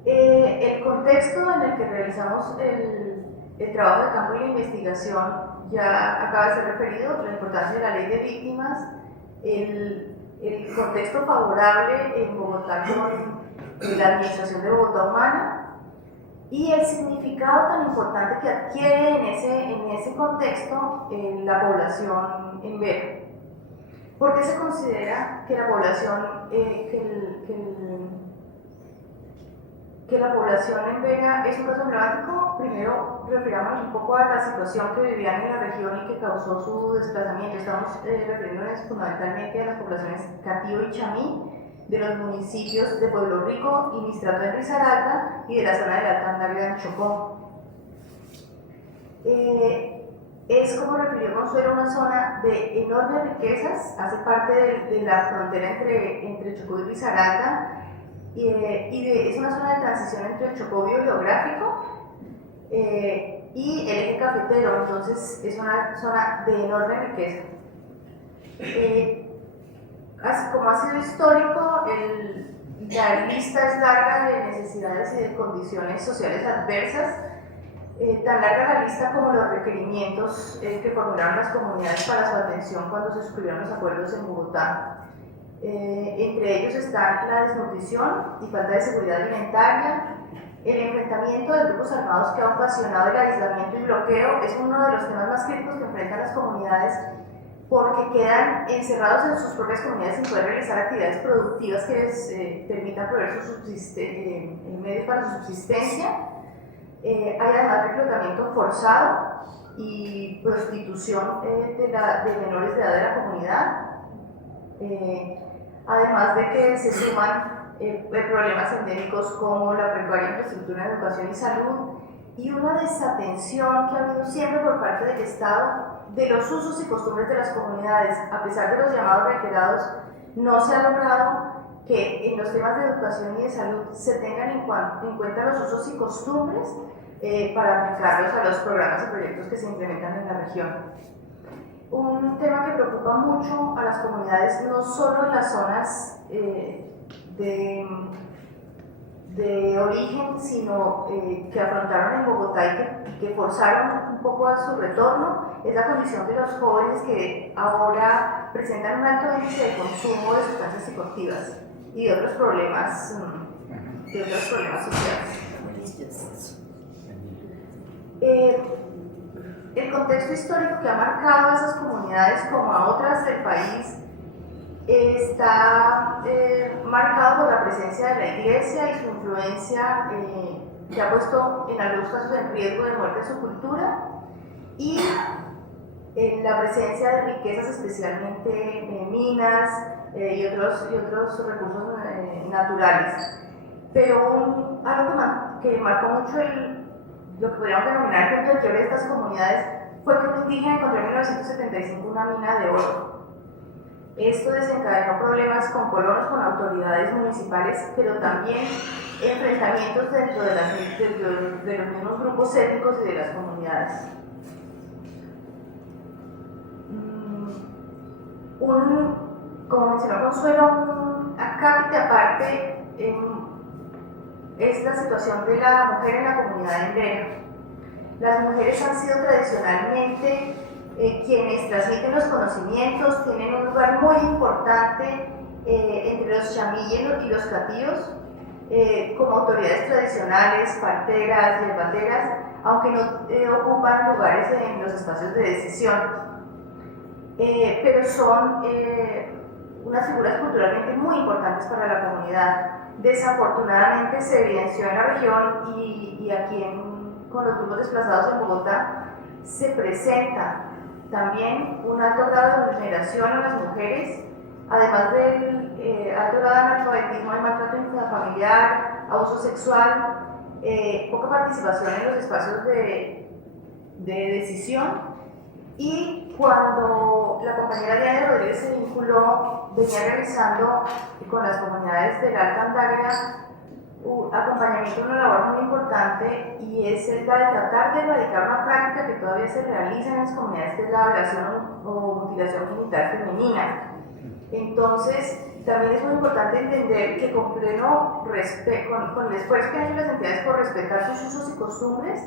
El contexto en el que realizamos el trabajo de campo y la investigación ya acaba de ser referido, la importancia de la ley de víctimas, el contexto favorable en Bogotá con la administración de Bogotá Humana y el significado tan importante que adquiere en ese contexto la población en Vera. ¿Por qué se considera que la población, que la población en Vera es un caso emblemático? Primero, refiramos un poco a la situación que vivían en la región y que causó su desplazamiento. Estamos refiriéndonos fundamentalmente a las poblaciones Catío y Chamí, de los municipios de Pueblo Rico y Mistrato de Risaralda y de la zona del Alto Andavio de Chocó. Es, como refirió Consuelo, una zona de enormes riquezas, hace parte de la frontera entre Chocó y Risaralda, es una zona de transición entre el Chocó biogeográfico y el eje cafetero, entonces es una zona de enorme riqueza. Como ha sido histórico, la lista es larga de necesidades y de condiciones sociales adversas, tan larga la lista como los requerimientos que formularon las comunidades para su atención cuando se suscribieron los acuerdos en Bogotá. Entre ellos están la desnutrición y falta de seguridad alimentaria, el enfrentamiento de grupos armados que ha ocasionado el aislamiento y bloqueo, es uno de los temas más críticos que enfrentan las comunidades porque quedan encerrados en sus propias comunidades sin poder realizar actividades productivas que les permitan proveer medios para su subsistencia. Hay además reclutamiento forzado y prostitución de menores de edad de la comunidad. Además de que se suman problemas endémicos como la precaria infraestructura en educación y salud y una desatención que ha habido siempre por parte del Estado de los usos y costumbres de las comunidades. A pesar de los llamados reiterados, no se ha logrado que en los temas de educación y de salud se tengan en cuenta los usos y costumbres para aplicarlos a los programas y proyectos que se implementan en la región. Un tema que preocupa mucho a las comunidades, no solo en las zonas de origen, sino que afrontaron en Bogotá y que forzaron un poco a su retorno, es la condición de los jóvenes que ahora presentan un alto índice de consumo de sustancias psicoactivas y de otros problemas sociales. El contexto histórico que ha marcado a esas comunidades como a otras del país está marcado por la presencia de la Iglesia y su influencia que ha puesto en algunos casos en riesgo de muerte su cultura y la presencia de riquezas, especialmente minas y otros recursos naturales. Pero algo que marcó mucho lo que podríamos denominar el punto de quiebre de estas comunidades fue que un indígena encontró en 1975 una mina de oro. Esto desencadenó problemas con colonos, con autoridades municipales, pero también enfrentamientos dentro de los mismos grupos étnicos y de las comunidades. Como mencionó Consuelo, un acápite aparte es la situación de la mujer en la comunidad endera. Las mujeres han sido tradicionalmente quienes transmiten los conocimientos, tienen un lugar muy importante entre los chamí y los catíos, como autoridades tradicionales, parteras, yerbateras, aunque no ocupan lugares en los espacios de decisión. Pero son unas figuras culturalmente muy importantes para la comunidad. Desafortunadamente se evidenció en la región y aquí con los grupos desplazados en Bogotá se presenta también un alto grado de vulneración a las mujeres, además del alto grado de analfabetismo, de maltrato intrafamiliar, abuso sexual, poca participación en los espacios de decisión. Y cuando la compañera Diana Rodríguez se vinculó, venía realizando con las comunidades del Alto Andavia acompañamiento de una labor muy importante y es la de tratar de erradicar una práctica que todavía se realiza en las comunidades, que es la ablación o mutilación genital femenina. Entonces, también es muy importante entender que con pleno respeto, con el esfuerzo que han hecho las entidades por respetar sus usos y costumbres,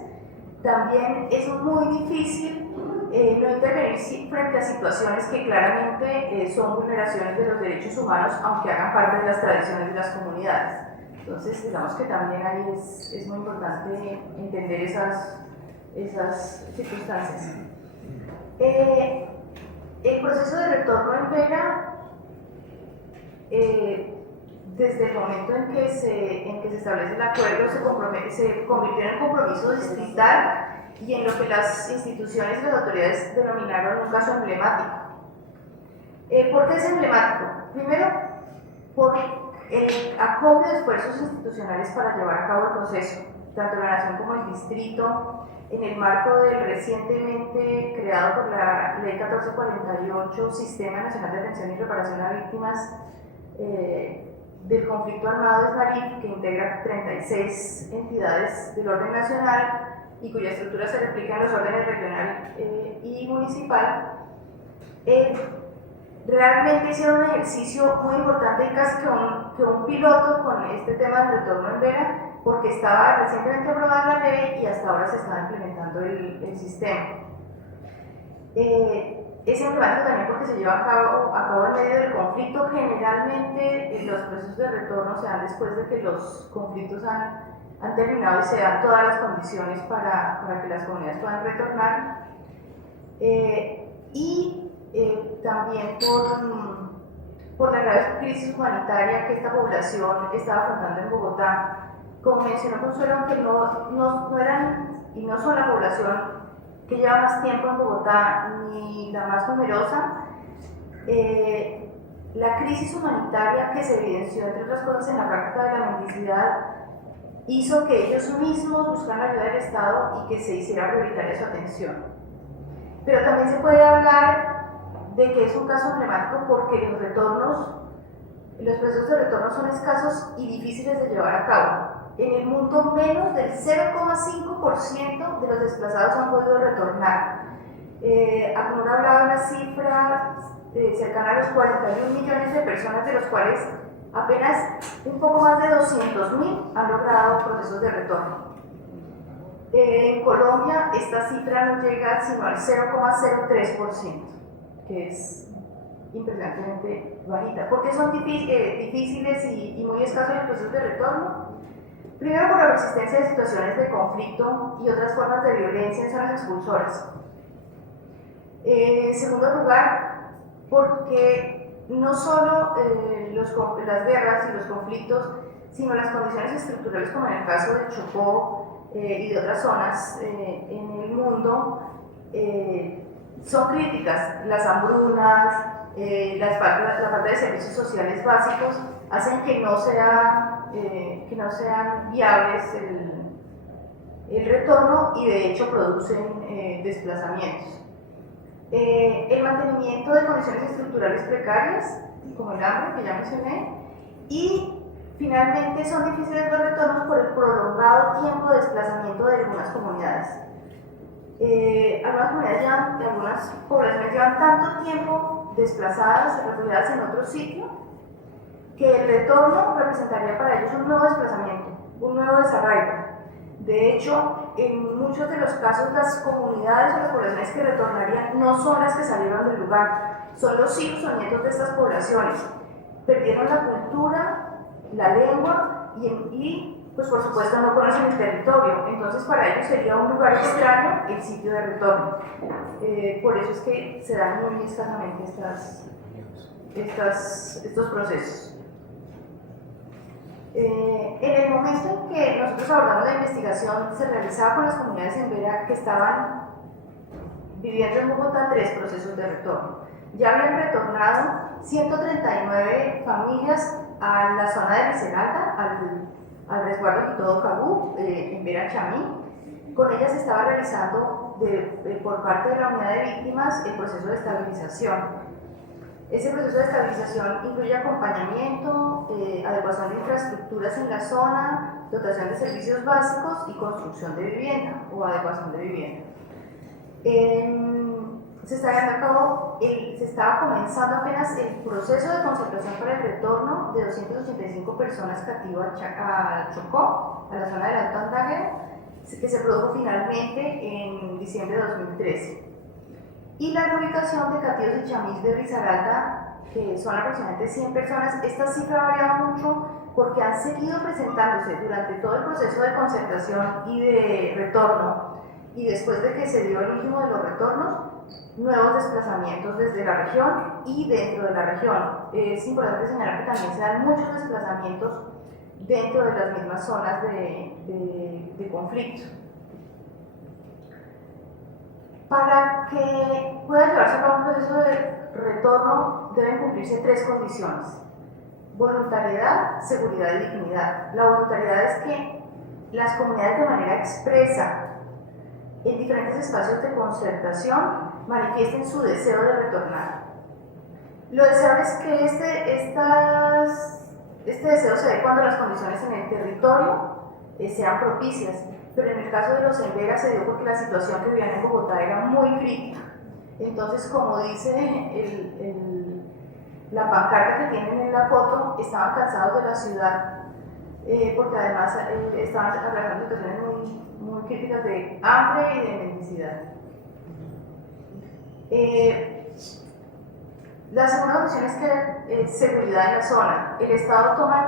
también es muy difícil no intervenir frente a situaciones que claramente son vulneraciones de los derechos humanos, aunque hagan parte de las tradiciones de las comunidades. Entonces, digamos que también ahí es muy importante entender esas circunstancias. El proceso de retorno en vena, desde el momento en que se establece el acuerdo, se convirtió en un compromiso distrital y en lo que las instituciones y las autoridades denominaron un caso emblemático. ¿Por qué es emblemático? Primero, por el acopio de esfuerzos institucionales para llevar a cabo el proceso, tanto la Nación como el Distrito, en el marco del recientemente creado por la Ley 1448, Sistema Nacional de Atención y Reparación a Víctimas del Conflicto Armado SNARIP, que integra 36 entidades del orden nacional y cuya estructura se replica en los órdenes regional y municipal. Realmente hicieron un ejercicio muy importante y casi que un piloto con este tema del retorno en vena, porque estaba recientemente aprobada la ley y hasta ahora se estaba implementando el sistema. Es emblemático también porque se lleva a cabo en medio del conflicto. Generalmente los procesos de retorno se dan después de que los conflictos han terminado y se dan todas las condiciones para que las comunidades puedan retornar. También por la grave crisis humanitaria que esta población estaba afrontando en Bogotá. Como mencionó Consuelo, aunque no eran y no son la población que lleva más tiempo en Bogotá ni la más numerosa, la crisis humanitaria que se evidenció, entre otras cosas, en la práctica de la mendicidad, hizo que ellos mismos buscaran ayuda del Estado y que se hiciera prioritaria su atención. Pero también se puede hablar de que es un caso emblemático porque los procesos de retorno son escasos y difíciles de llevar a cabo. En el mundo, menos del 0,5% de los desplazados han podido retornar. Acnur hablaba de una cifra cercana a los 41 millones de personas, de los cuales apenas un poco más de 200.000 han logrado procesos de retorno. En Colombia, esta cifra no llega sino al 0,03%, que es impresionantemente bajita. ¿Por qué son difíciles y muy escasos los procesos de retorno? Primero, por la persistencia de situaciones de conflicto y otras formas de violencia en zonas expulsoras. En segundo lugar, porque no solo las guerras y los conflictos, sino las condiciones estructurales, como en el caso de Chocó y de otras zonas en el mundo, son críticas. Las hambrunas, la falta de servicios sociales básicos hacen que no sean viables el retorno y de hecho producen desplazamientos. El mantenimiento de condiciones estructurales precarias, como el hambre que ya mencioné, y finalmente son difíciles los retornos por el prolongado tiempo de desplazamiento de algunas comunidades. Algunas poblaciones llevan tanto tiempo desplazadas, refugiadas en otro sitio, que el retorno representaría para ellos un nuevo desplazamiento, un nuevo desarraigo. De hecho, en muchos de los casos, las comunidades o las poblaciones que retornarían no son las que salieron del lugar, son los hijos o nietos de estas poblaciones. Perdieron la cultura, la lengua y pues por supuesto no conocen el territorio. Entonces para ellos sería un lugar extraño el sitio de retorno. Por eso es que se dan muy escasamente estos procesos. En el momento en que nosotros abordamos la investigación, se realizaba con las comunidades en Vera que estaban viviendo en Bogotá 3 procesos de retorno. Ya habían retornado 139 familias a la zona de Risaralda, al resguardo Quito Cabú, en Vera Chamí. Con ellas se estaba realizando por parte de la unidad de víctimas el proceso de estabilización. Ese proceso de estabilización incluye acompañamiento, adecuación de infraestructuras en la zona, dotación de servicios básicos y construcción de vivienda o adecuación de vivienda. se estaba comenzando apenas el proceso de concentración para el retorno de 285 personas cativas a Chocó, a la zona del Alto Andaguero, que se produjo finalmente en diciembre de 2013. Y la reubicación de cativos y chamís de Risaralda, que son aproximadamente 100 personas, esta cifra ha variado mucho porque han seguido presentándose durante todo el proceso de concentración y de retorno, y después de que se dio el último de los retornos, nuevos desplazamientos desde la región y dentro de la región. Es importante señalar que también se dan muchos desplazamientos dentro de las mismas zonas de conflicto. Para que pueda llevarse a cabo un proceso de retorno deben cumplirse 3 condiciones: voluntariedad, seguridad y dignidad. La voluntariedad es que las comunidades de manera expresa en diferentes espacios de concertación manifiesten su deseo de retornar. Lo deseable es que este deseo se dé cuando las condiciones en el territorio sean propicias, pero en el caso de los Embera se dio porque la situación que vivían en Bogotá era muy crítica. Entonces, como dice la pancarta que tienen en la foto, estaban cansados de la ciudad, porque además estaban atravesando situaciones muy críticas de hambre y de mendicidad. La segunda opción es que seguridad en la zona. El Estado toma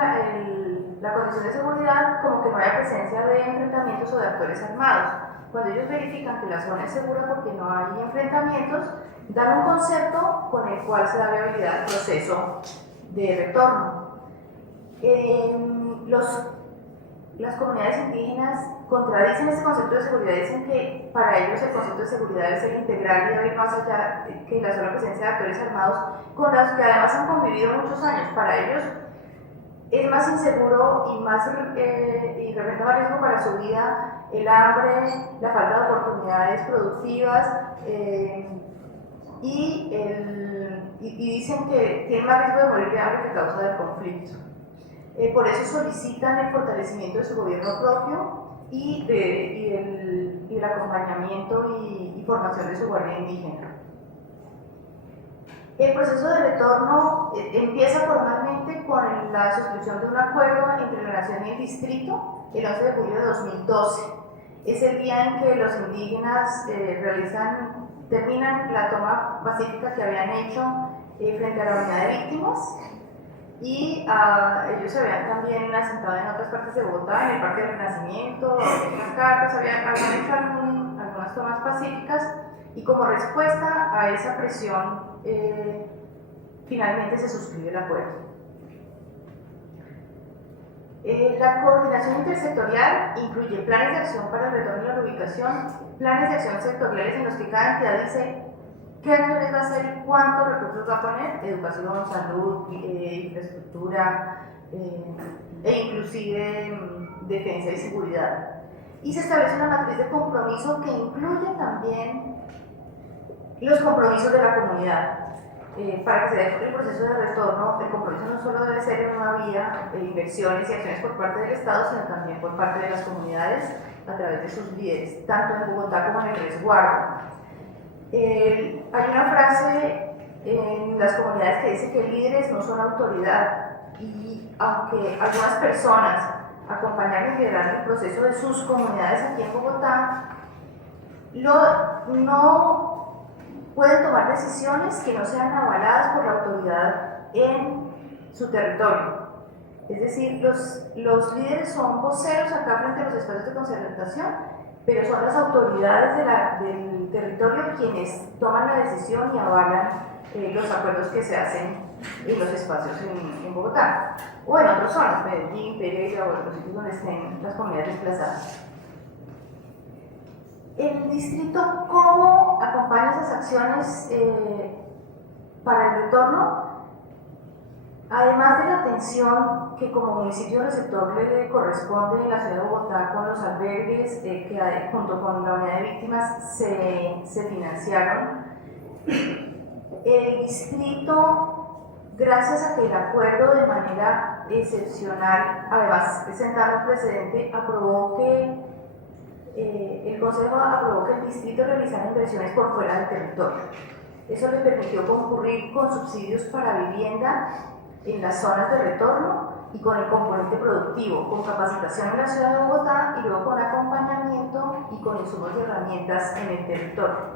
la condición de seguridad como que no haya presencia de enfrentamientos o de actores armados. Cuando ellos verifican que la zona es segura porque no hay enfrentamientos, dan un concepto con el cual se da viabilidad al proceso de retorno. Las comunidades indígenas contradicen este concepto de seguridad, dicen que para ellos el concepto de seguridad debe ser integral y debe ir más allá que la sola presencia de actores armados con los que además han convivido muchos años. Para ellos es más inseguro y representa más riesgo para su vida el hambre, la falta de oportunidades productivas y dicen que tienen más riesgo de morir de hambre que a causa del conflicto. Por eso solicitan el fortalecimiento de su gobierno propio y el acompañamiento y formación de su guardia indígena. El proceso de retorno empieza formalmente con la suscripción de un acuerdo entre la Nación y el Distrito el 11 de julio de 2012. Es el día en que los indígenas terminan la toma pacífica que habían hecho frente a la unidad de víctimas. Y ellos se habían también asentado en otras partes de Bogotá, en el Parque del Renacimiento, en las carpas, habían hecho algunas tomas pacíficas, y como respuesta a esa presión, finalmente se suscribe el acuerdo. La coordinación intersectorial incluye planes de acción para el retorno y la reubicación, planes de acción sectoriales en los que cada entidad dice qué acciones va a hacer y cuántos recursos va a poner: educación, salud, infraestructura e inclusive defensa y seguridad. Y se establece una matriz de compromiso que incluye también los compromisos de la comunidad. Para que se dé el proceso de retorno, el compromiso no solo debe ser en una vía de inversiones y acciones por parte del Estado, sino también por parte de las comunidades a través de sus líderes, tanto en Bogotá como en el resguardo. Hay una frase en las comunidades que dice que líderes no son autoridad, y aunque algunas personas acompañaron y lideraron el proceso de sus comunidades aquí en Bogotá, no pueden tomar decisiones que no sean avaladas por la autoridad en su territorio. Es decir, los líderes son voceros acá frente a los espacios de concertación, pero son las autoridades del territorio quienes toman la decisión y avalan los acuerdos que se hacen en los espacios en Bogotá o en otras zonas, Medellín, Pereira o otros sitios donde estén las comunidades desplazadas. El distrito, ¿cómo acompaña esas acciones para el retorno? Además de la atención que como municipio receptor le corresponde en la ciudad de Bogotá con los albergues que junto con la unidad de víctimas se financiaron, el distrito, gracias a que el acuerdo de manera excepcional, además sentando un precedente, aprobó que el Consejo aprobó que el distrito realizara inversiones por fuera del territorio. Eso le permitió concurrir con subsidios para vivienda en las zonas de retorno y con el componente productivo, con capacitación en la ciudad de Bogotá y luego con acompañamiento y con insumos y herramientas en el territorio.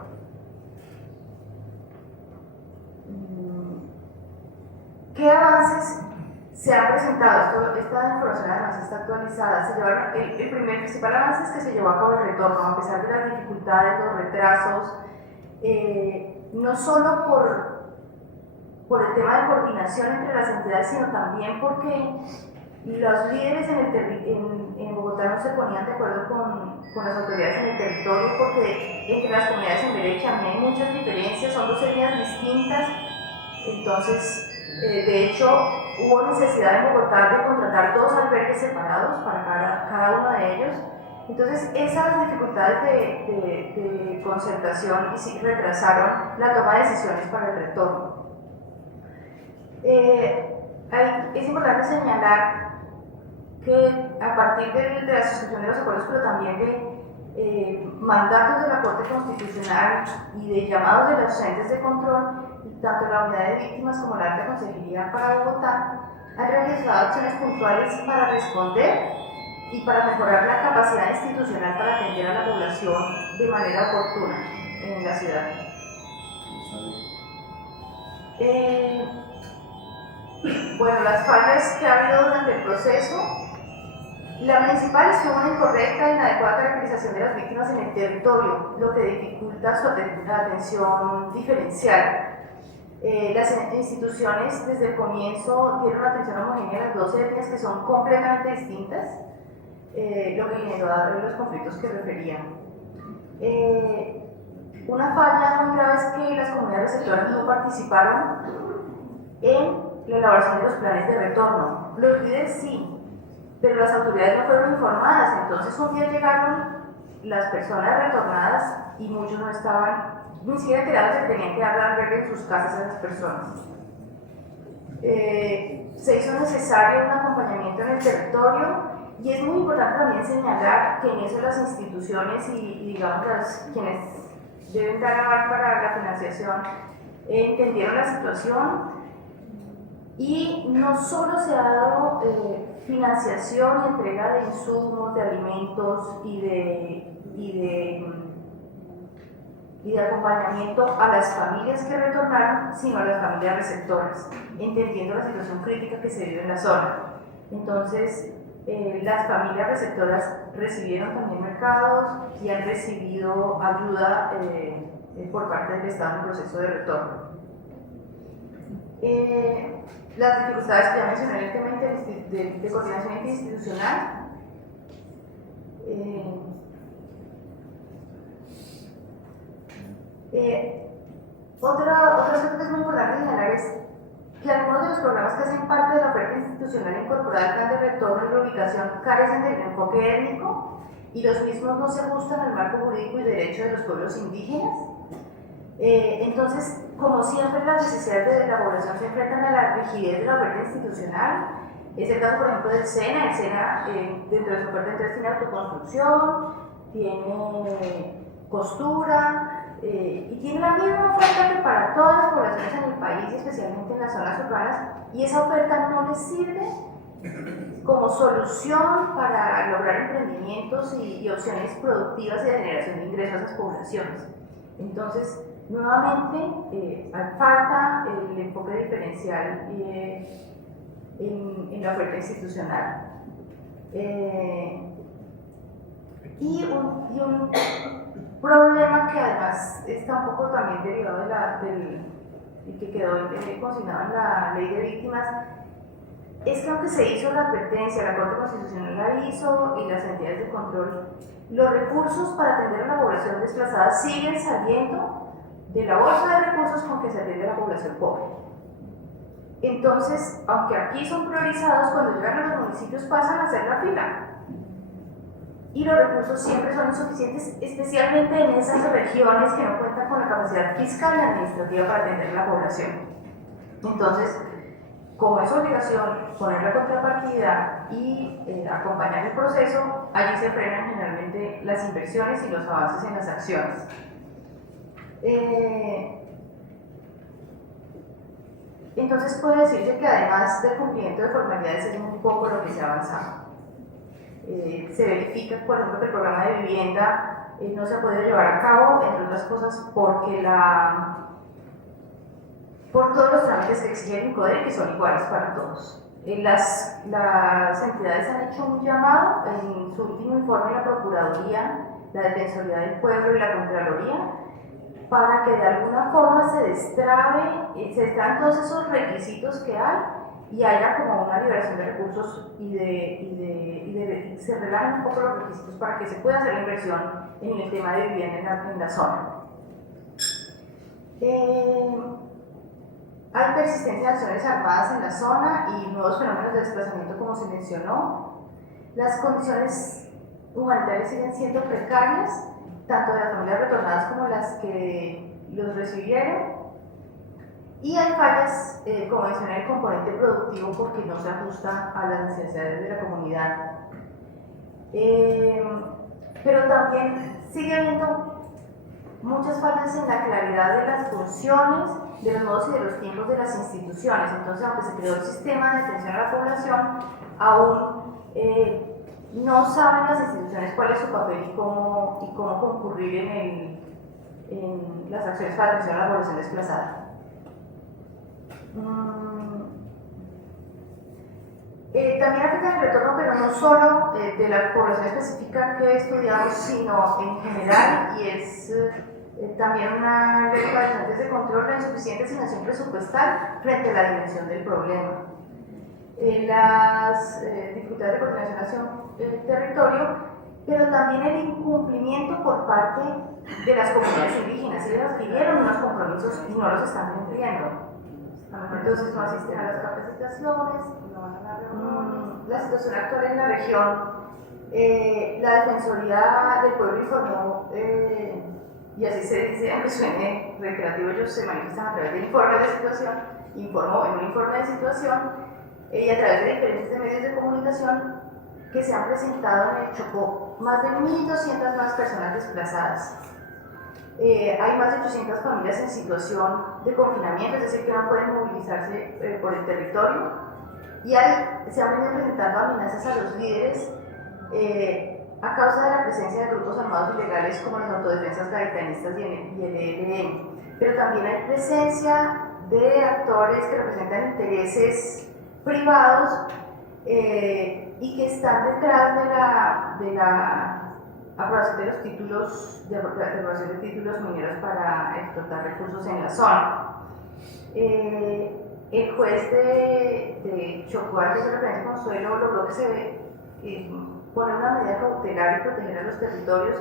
¿Qué avances se han presentado? Esta información además está actualizada. El primer principal avance es que se llevó a cabo el retorno, a pesar de las dificultades, los retrasos, no solo por el tema de coordinación entre las entidades, sino también porque los líderes en Bogotá no se ponían de acuerdo con las autoridades en el territorio, porque entre las comunidades en derecha también hay muchas diferencias, son dos etnias distintas. Entonces, de hecho, hubo necesidad en Bogotá de contratar dos albergues separados para cada uno de ellos. Entonces, esas dificultades de concertación retrasaron la toma de decisiones para el retorno. Es importante señalar que a partir de la suscripción de los acuerdos, pero también de mandatos de la Corte Constitucional y de llamados de los entes de control, tanto la Unidad de Víctimas como la Alta Consejería para Bogotá han realizado acciones puntuales para responder y para mejorar la capacidad institucional para atender a la población de manera oportuna en la ciudad. Bueno, las fallas que ha habido durante el proceso, la principal es que hubo una incorrecta e inadecuada caracterización de las víctimas en el territorio, lo que dificulta su atención diferencial. Las instituciones desde el comienzo dieron atención homogénea a las dos etnias que son completamente distintas, lo que generó los conflictos que referían. Una falla muy grave es que las comunidades receptoras no participaron en la elaboración de los planes de retorno. Los líderes sí, pero las autoridades no fueron informadas. Entonces un día llegaron las personas retornadas y muchos no estaban ni siquiera enterados de que tenían que dar albergue en sus casas a las personas. Se hizo necesario un acompañamiento en el territorio y es muy importante también señalar que en eso las instituciones y digamos quienes deben dar aval para la financiación entendieron la situación y no solo se ha dado financiación y entrega de insumos, de alimentos y de acompañamiento a las familias que retornaron, sino a las familias receptoras, entendiendo la situación crítica que se vive en la zona. Entonces, las familias receptoras recibieron también mercados y han recibido ayuda por parte del Estado en el proceso de retorno. Las dificultades que ya mencioné en el tema de coordinación interinstitucional. Otro aspecto que es muy importante señalar es que algunos de los programas que hacen parte de la oferta institucional incorporada al plan de retorno y reubicación carecen del enfoque étnico y los mismos no se ajustan al marco jurídico y derecho de los pueblos indígenas. Entonces, como siempre, las necesidades de la población se enfrentan a la rigidez de la oferta institucional. Es el caso, por ejemplo, del SENA. El SENA, dentro de su oferta, entonces, tiene autoconstrucción, tiene costura, y tiene la misma oferta que para todas las poblaciones en el país, especialmente en las zonas urbanas, y esa oferta no les sirve como solución para lograr emprendimientos y opciones productivas y de generación de ingresos a esas poblaciones. Entonces, nuevamente, falta el enfoque diferencial en la oferta institucional. Y un problema que además está un poco también derivado y que quedó consignado en la ley de víctimas, es que aunque se hizo la advertencia, la Corte Constitucional la hizo y las entidades de control, los recursos para atender a la población desplazada siguen saliendo de la bolsa de recursos con que se atiende a la población pobre. Entonces, aunque aquí son priorizados, cuando llegan a los municipios pasan a hacer la fila. Y los recursos siempre son insuficientes, especialmente en esas regiones que no cuentan con la capacidad fiscal y administrativa para atender a la población. Entonces, como es obligación poner la contrapartida y acompañar el proceso, allí se frenan generalmente realmente las inversiones y los avances en las acciones. Entonces puede decirse que además del cumplimiento de formalidades es muy poco lo que se ha avanzado. Se verifica, por ejemplo, que el programa de vivienda no se ha podido llevar a cabo, entre otras cosas por todos los trámites que exige el INCODER, que son iguales para todos. Las entidades han hecho un llamado en su último informe, la Procuraduría, la Defensoría del Pueblo y la Contraloría, para que de alguna forma se destraben todos esos requisitos que hay y haya como una liberación de recursos y se relajen un poco los requisitos para que se pueda hacer la inversión en el tema de vivienda en la zona. Hay persistencia de acciones armadas en la zona y nuevos fenómenos de desplazamiento, como se mencionó. Las condiciones humanitarias siguen siendo precarias, tanto de las familias retornadas como las que los recibieron. Y hay fallas, como mencioné, el componente productivo porque no se ajusta a las necesidades de la comunidad. Pero también sigue habiendo muchas fallas en la claridad de las funciones, de los modos y de los tiempos de las instituciones. Entonces, aunque se creó el sistema de atención a la población, aún no saben las instituciones cuál es su papel y cómo concurrir en las acciones para atención a la población desplazada. También afecta el retorno, pero no solo de la población específica que estudiamos, sino en general, y es también una ley de variantes de control, la insuficiente asignación presupuestal frente a la dimensión del problema. Las dificultades de coordinación del territorio, pero también el incumplimiento por parte de las comunidades indígenas. Ellos adquirieron unos compromisos y no los están cumpliendo. Entonces no asisten a las capacitaciones, no van a la reunión. La situación actual en la región, la Defensoría del Pueblo informó, y así se dice, aunque suene reiterativo, ellos se manifiestan a través de informes de situación, informó en un informe de situación y a través de diferentes medios de comunicación que se han presentado en el Chocó más de 1.200 más personas desplazadas. Hay más de 800 familias en situación de confinamiento, es decir, que no pueden movilizarse por el territorio, y se han venido presentando amenazas a los líderes a causa de la presencia de grupos armados ilegales como las autodefensas gaitanistas y el ELN. Pero también hay presencia de actores que representan intereses privados y que están detrás de la aprobación de los títulos, de aprobación de títulos mineros para explotar recursos en la zona. El juez de Chocó, que se referencia a Consuelo, logró que se poner una medida cautelar y proteger a los territorios,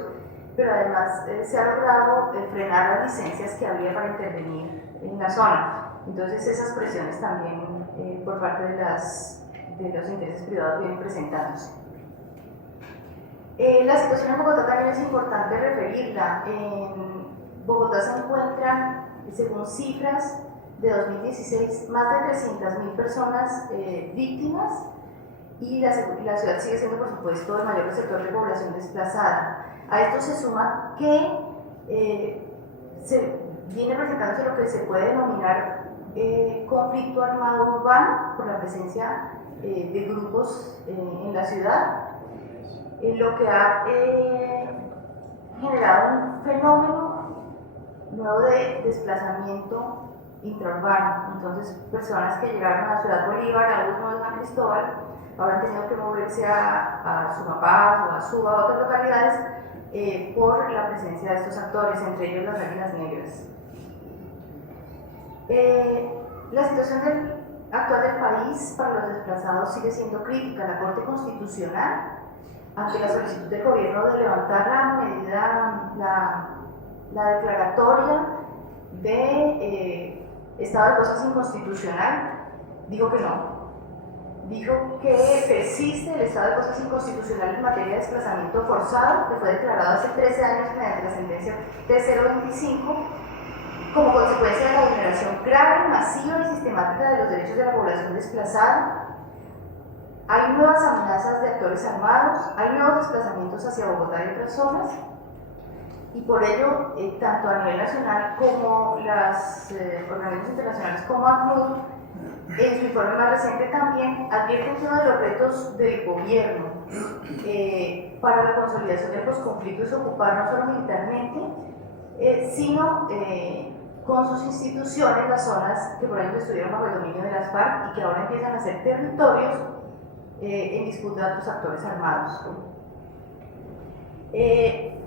pero además se ha logrado frenar las licencias que había para intervenir en la zona. Entonces esas presiones también por parte de los intereses privados vienen presentándose. La situación en Bogotá también es importante referirla. En Bogotá se encuentran, según cifras de 2016, más de 300.000 personas víctimas, y la ciudad sigue siendo, por supuesto, el mayor sector de población desplazada. A esto se suma que se viene presentándose lo que se puede denominar conflicto armado urbano por la presencia de grupos en la ciudad, lo que ha generado un fenómeno nuevo de desplazamiento intraurbano. Entonces, personas que llegaron a Ciudad Bolívar, a Usma, a San Cristóbal, ahora han tenido que moverse a Sumapaz o a Suba, a otras localidades, por la presencia de estos actores, entre ellos las Águilas Negras. La situación actual del país para los desplazados sigue siendo crítica. La Corte Constitucional, ante la solicitud del gobierno de levantar la medida, la declaratoria de estado de cosas inconstitucional, dijo que no. Dijo que persiste el estado de cosas inconstitucional en materia de desplazamiento forzado, que fue declarado hace 13 años mediante la sentencia T025, como consecuencia de la vulneración grave, masiva y sistemática de los derechos de la población desplazada, hay nuevas amenazas de actores armados, hay nuevos desplazamientos hacia Bogotá y otras zonas, y por ello, tanto a nivel nacional como los organismos internacionales como ACNUR, en su informe más reciente también advierten que uno de los retos del gobierno para la consolidación del posconflicto es ocupar no solo militarmente, sino con sus instituciones las zonas que por ejemplo estuvieron bajo el dominio de las FARC y que ahora empiezan a ser territorios en disputa de otros actores armados.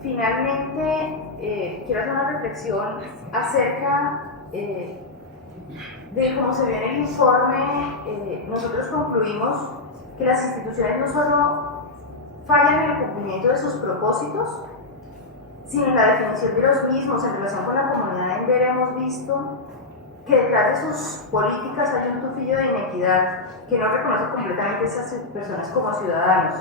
Finalmente, quiero hacer una reflexión acerca de cómo se ve en el informe. Nosotros concluimos que las instituciones no solo fallan en el cumplimiento de sus propósitos, sino en la definición de los mismos. En relación con la comunidad en Vera hemos visto que detrás de sus políticas hay un tufillo de inequidad que no reconoce completamente a esas personas como ciudadanos.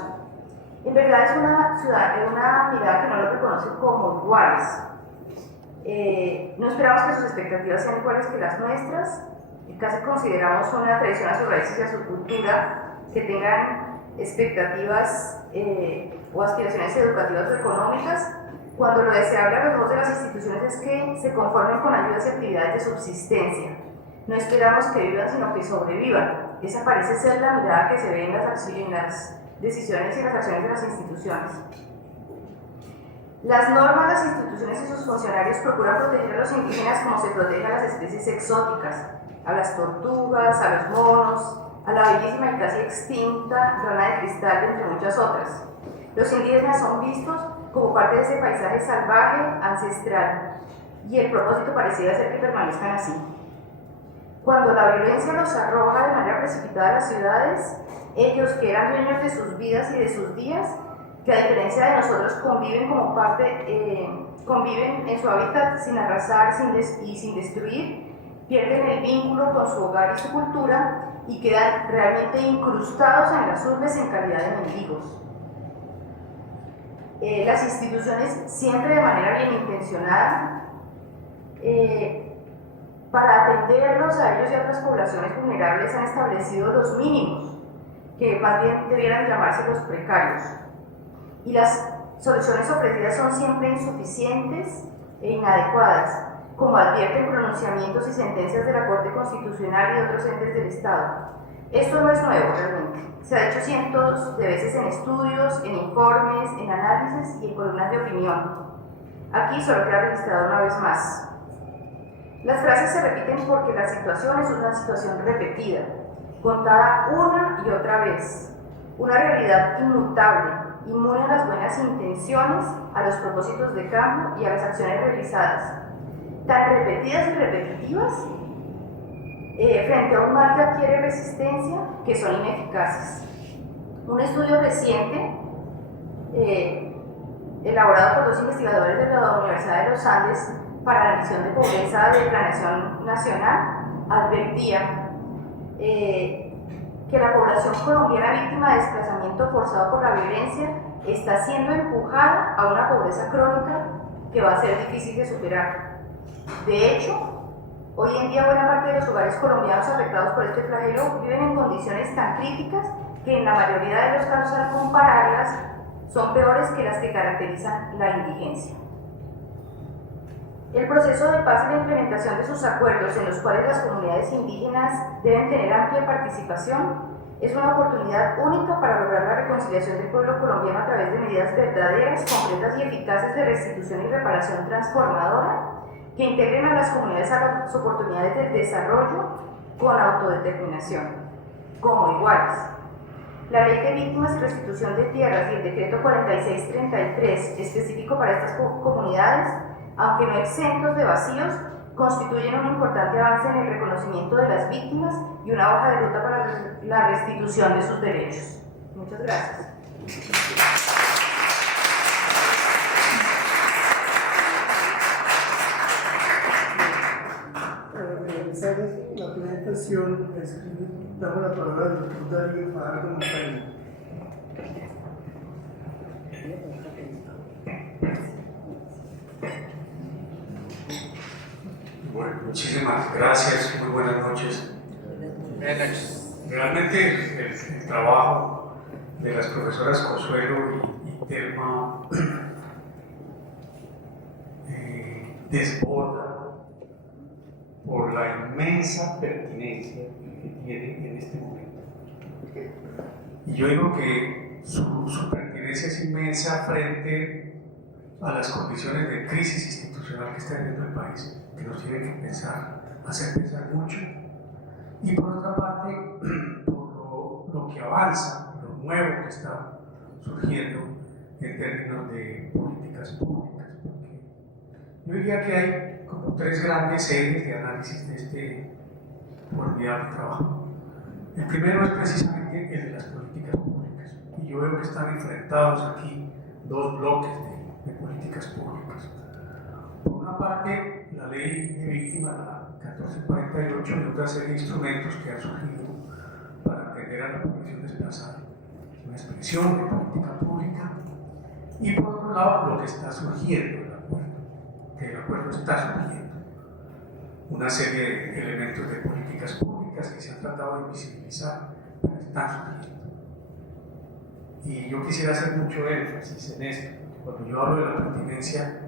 En verdad es una mirada que no los reconoce como iguales. No esperamos que sus expectativas sean iguales que las nuestras, casi consideramos una traición a sus raíces y a su cultura, que tengan expectativas o aspiraciones educativas o económicas, cuando lo deseable a los ojos de las instituciones es que se conformen con ayudas y actividades de subsistencia. No esperamos que vivan, sino que sobrevivan. Esa parece ser la mirada que se ve en las decisiones y las acciones de las instituciones. Las normas de las instituciones y sus funcionarios procuran proteger a los indígenas como se protege a las especies exóticas, a las tortugas, a los monos, a la bellísima y casi extinta rana de cristal, entre muchas otras. Los indígenas son vistos como parte de ese paisaje salvaje, ancestral, y el propósito pareciera ser que permanezcan así. Cuando la violencia los arroja de manera precipitada a las ciudades, ellos que eran dueños de sus vidas y de sus días, que a diferencia de nosotros conviven como conviven en su hábitat sin arrasar y sin destruir, pierden el vínculo con su hogar y su cultura y quedan realmente incrustados en las urbes en calidad de mendigos. Las instituciones, siempre de manera bien intencionada, para atenderlos a ellos y a otras poblaciones vulnerables, han establecido los mínimos, que más bien debieran llamarse los precarios. Y las soluciones ofrecidas son siempre insuficientes e inadecuadas, como advierten pronunciamientos y sentencias de la Corte Constitucional y de otros entes del Estado. Esto no es nuevo realmente. Se ha hecho cientos de veces en estudios, en informes, en análisis y en columnas de opinión. Aquí solo queda registrado una vez más. Las frases se repiten porque la situación es una situación repetida, contada una y otra vez. Una realidad inmutable, inmune a las buenas intenciones, a los propósitos de cambio y a las acciones realizadas. Tan repetidas y repetitivas frente a un mal que adquiere resistencia, que son ineficaces. Un estudio reciente, elaborado por dos investigadores de la Universidad de los Andes para la misión de pobreza de Planeación Nacional, advertía que la población colombiana víctima de desplazamiento forzado por la violencia está siendo empujada a una pobreza crónica que va a ser difícil de superar. De hecho, hoy en día buena parte de los hogares colombianos afectados por este flagelo viven en condiciones tan críticas que en la mayoría de los casos, al compararlas, son peores que las que caracterizan la indigencia. El proceso de paz y la implementación de sus acuerdos, en los cuales las comunidades indígenas deben tener amplia participación, es una oportunidad única para lograr la reconciliación del pueblo colombiano a través de medidas verdaderas, concretas y eficaces de restitución y reparación transformadora que integren a las comunidades a las oportunidades del desarrollo con autodeterminación, como iguales. La Ley de Víctimas y Restitución de Tierras y el Decreto 4633, específico para estas comunidades, aunque no exentos de vacíos, constituyen un importante avance en el reconocimiento de las víctimas y una hoja de ruta para la restitución de sus derechos. Muchas gracias. Para finalizar la presentación, damos la palabra al doctor Darío Fajardo Montaña. Bueno, muchísimas gracias, muy buenas noches. Realmente el trabajo de las profesoras Consuelo y Telma desborda por la inmensa pertinencia que tiene en este momento. Y yo digo que su pertinencia es inmensa frente a las condiciones de crisis institucional que está viviendo el país, que nos tiene que hacer pensar mucho. Y por otra parte, por lo que avanza, lo nuevo que está surgiendo en términos de políticas públicas. Porque yo diría que hay como 3 grandes ejes de análisis de este formidable trabajo. El primero es precisamente el de las políticas públicas. Y yo veo que están enfrentados aquí 2 bloques de políticas públicas. Por una parte, la ley de víctimas, la 1448, y otra serie de instrumentos que han surgido para atender a la población desplazada. Una expresión de política pública. Y por otro lado, lo que está surgiendo el acuerdo, que el acuerdo está surgiendo. Una serie de elementos de políticas públicas que se han tratado de visibilizar, pero están surgiendo. Y yo quisiera hacer mucho énfasis en esto. Cuando yo hablo de la pertinencia,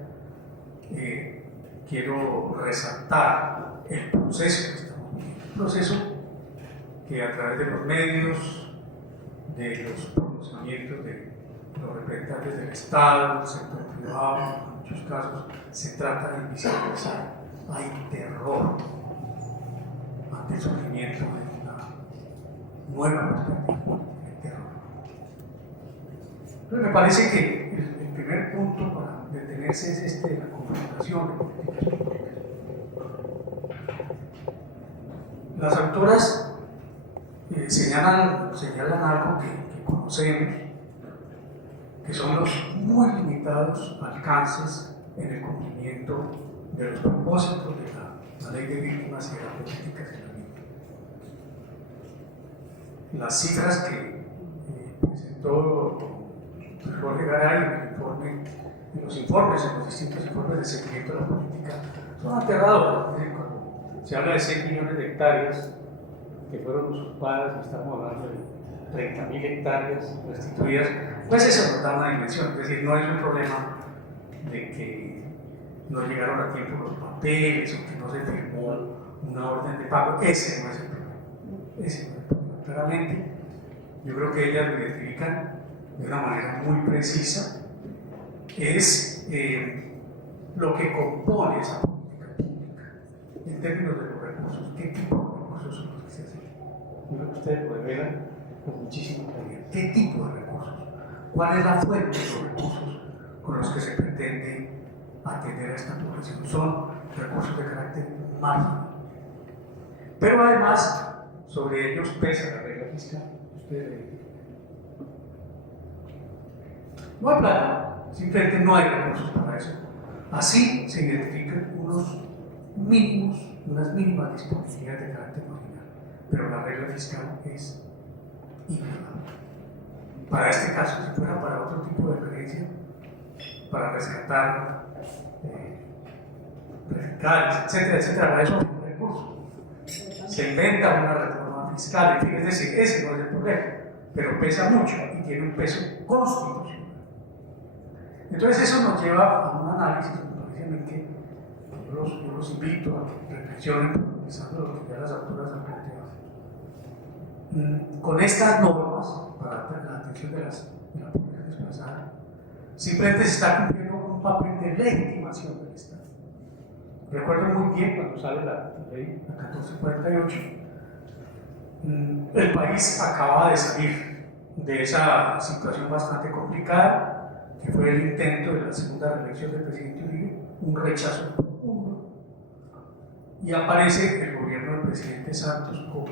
quiero resaltar el proceso que estamos viviendo. Un proceso que a través de los medios, de los pronunciamientos de los representantes del Estado, del sector privado, en muchos casos, se trata de visibilizar. Hay terror ante el surgimiento de una nueva perspectiva de terror. Entonces me parece que el primer punto para detenerse es este de la confrontación de políticas públicas. Las autoras señalan algo que conocemos, que son los muy limitados alcances en el cumplimiento de los propósitos de la ley de víctimas y de las políticas de la víctima. Las cifras que presentó Jorge Garay en los distintos informes de seguimiento de la política, son aterradoras. Cuando se habla de 6 millones de hectáreas que fueron usurpadas, estamos hablando de 30.000 hectáreas restituidas, pues eso nos da una dimensión. Es decir, no es un problema de que no llegaron a tiempo los papeles o que no se firmó una orden de pago. Ese no es el problema. Ese no es el problema. Claramente, yo creo que ellas lo identifican de una manera muy precisa. Es lo que compone esa política pública en términos de los recursos. ¿Qué tipo de recursos son los que se hacen? Yo creo que ustedes lo revelan con muchísima claridad. ¿Qué tipo de recursos? ¿Cuál es la fuente de los recursos con los que se pretende atender a esta población? Son recursos de carácter marginal. Pero además, sobre ellos pesa la regla fiscal. No hay plata, simplemente no hay recursos para eso. Así se identifican unas mínimas disponibilidades de carácter marginal. Pero la regla fiscal es inviolable. Para este caso, si fuera para otro tipo de emergencia, para rescatar predicales, etcétera, para eso no hay recursos. Se inventa una reforma fiscal, en fin, es decir, ese no es el problema, pero pesa mucho y tiene un peso constitucional. Entonces eso nos lleva a un análisis, precisamente, yo los invito a que reflexionen, pensando lo que ya las autoras han planteado. Con estas normas, para la atención de la población desplazada, simplemente se está cumpliendo un papel de legitimación del Estado. Recuerdo muy bien cuando sale la ley, la 1448, el país acababa de salir de esa situación bastante complicada, que fue el intento de la segunda reelección del presidente Uribe, un rechazo profundo, y aparece el gobierno del presidente Santos como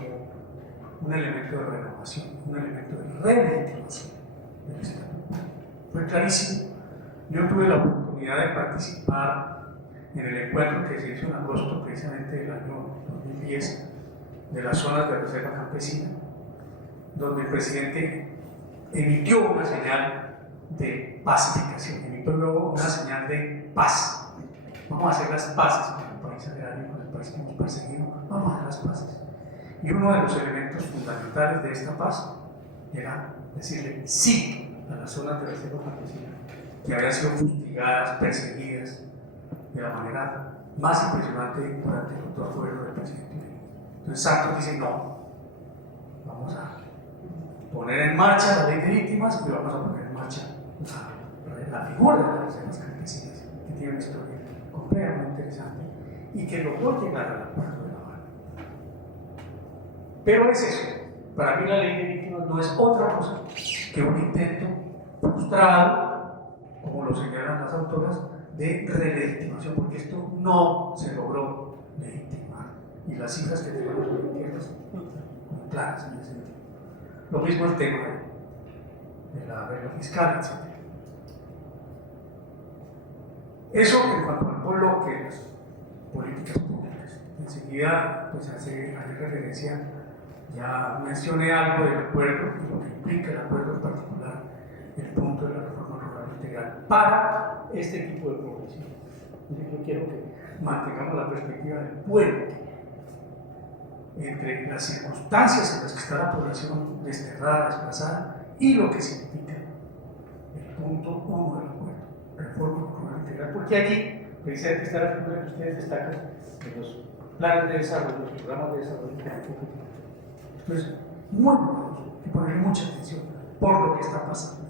un elemento de renovación, un elemento de relegitimación del Estado. Fue clarísimo. Yo tuve la oportunidad de participar en el encuentro que se hizo en agosto precisamente del año 2010 de las zonas de reserva campesina, donde el presidente emitió una señal de pacificación, emitió luego una señal de paz. Vamos a hacer las paces con el país agrario, con el país que hemos perseguido, vamos a hacer las paces. Y uno de los elementos fundamentales de esta paz era decirle sí a las zonas de reserva campesina que habían sido fustigadas, perseguidas de la manera más impresionante durante el autogobierno del presidente Uribe. Entonces Santos dice no, vamos a poner en marcha la ley de víctimas y vamos a poner en marcha la figura de las reservas campesinas, que tiene una historia compleja, muy interesante y que logró llegar al acuerdo de La Habana. Pero es eso, para mí la ley de víctimas no es otra cosa que un intento frustrado, como lo señalan las autoras, de relegitimación, porque esto no se logró legitimar. Y las cifras que tenemos hoy en día son muy claras en ese sentido. Lo mismo el tema de la regla fiscal, etc. Eso en cuanto al bloque de las políticas públicas. Enseguida, pues hace referencia, ya mencioné algo del acuerdo y lo que implica el acuerdo en particular, el punto de la reforma rural integral para este tipo de población. Yo quiero que mantengamos la perspectiva del puente entre las circunstancias en las que está la población desterrada, desplazada y lo que significa el punto 1 del acuerdo, reforma rural integral, porque allí precisamente está la figura que ustedes destacan de los planes de desarrollo, los programas de desarrollo. Esto es muy valioso, hay que poner mucha atención por lo que está pasando.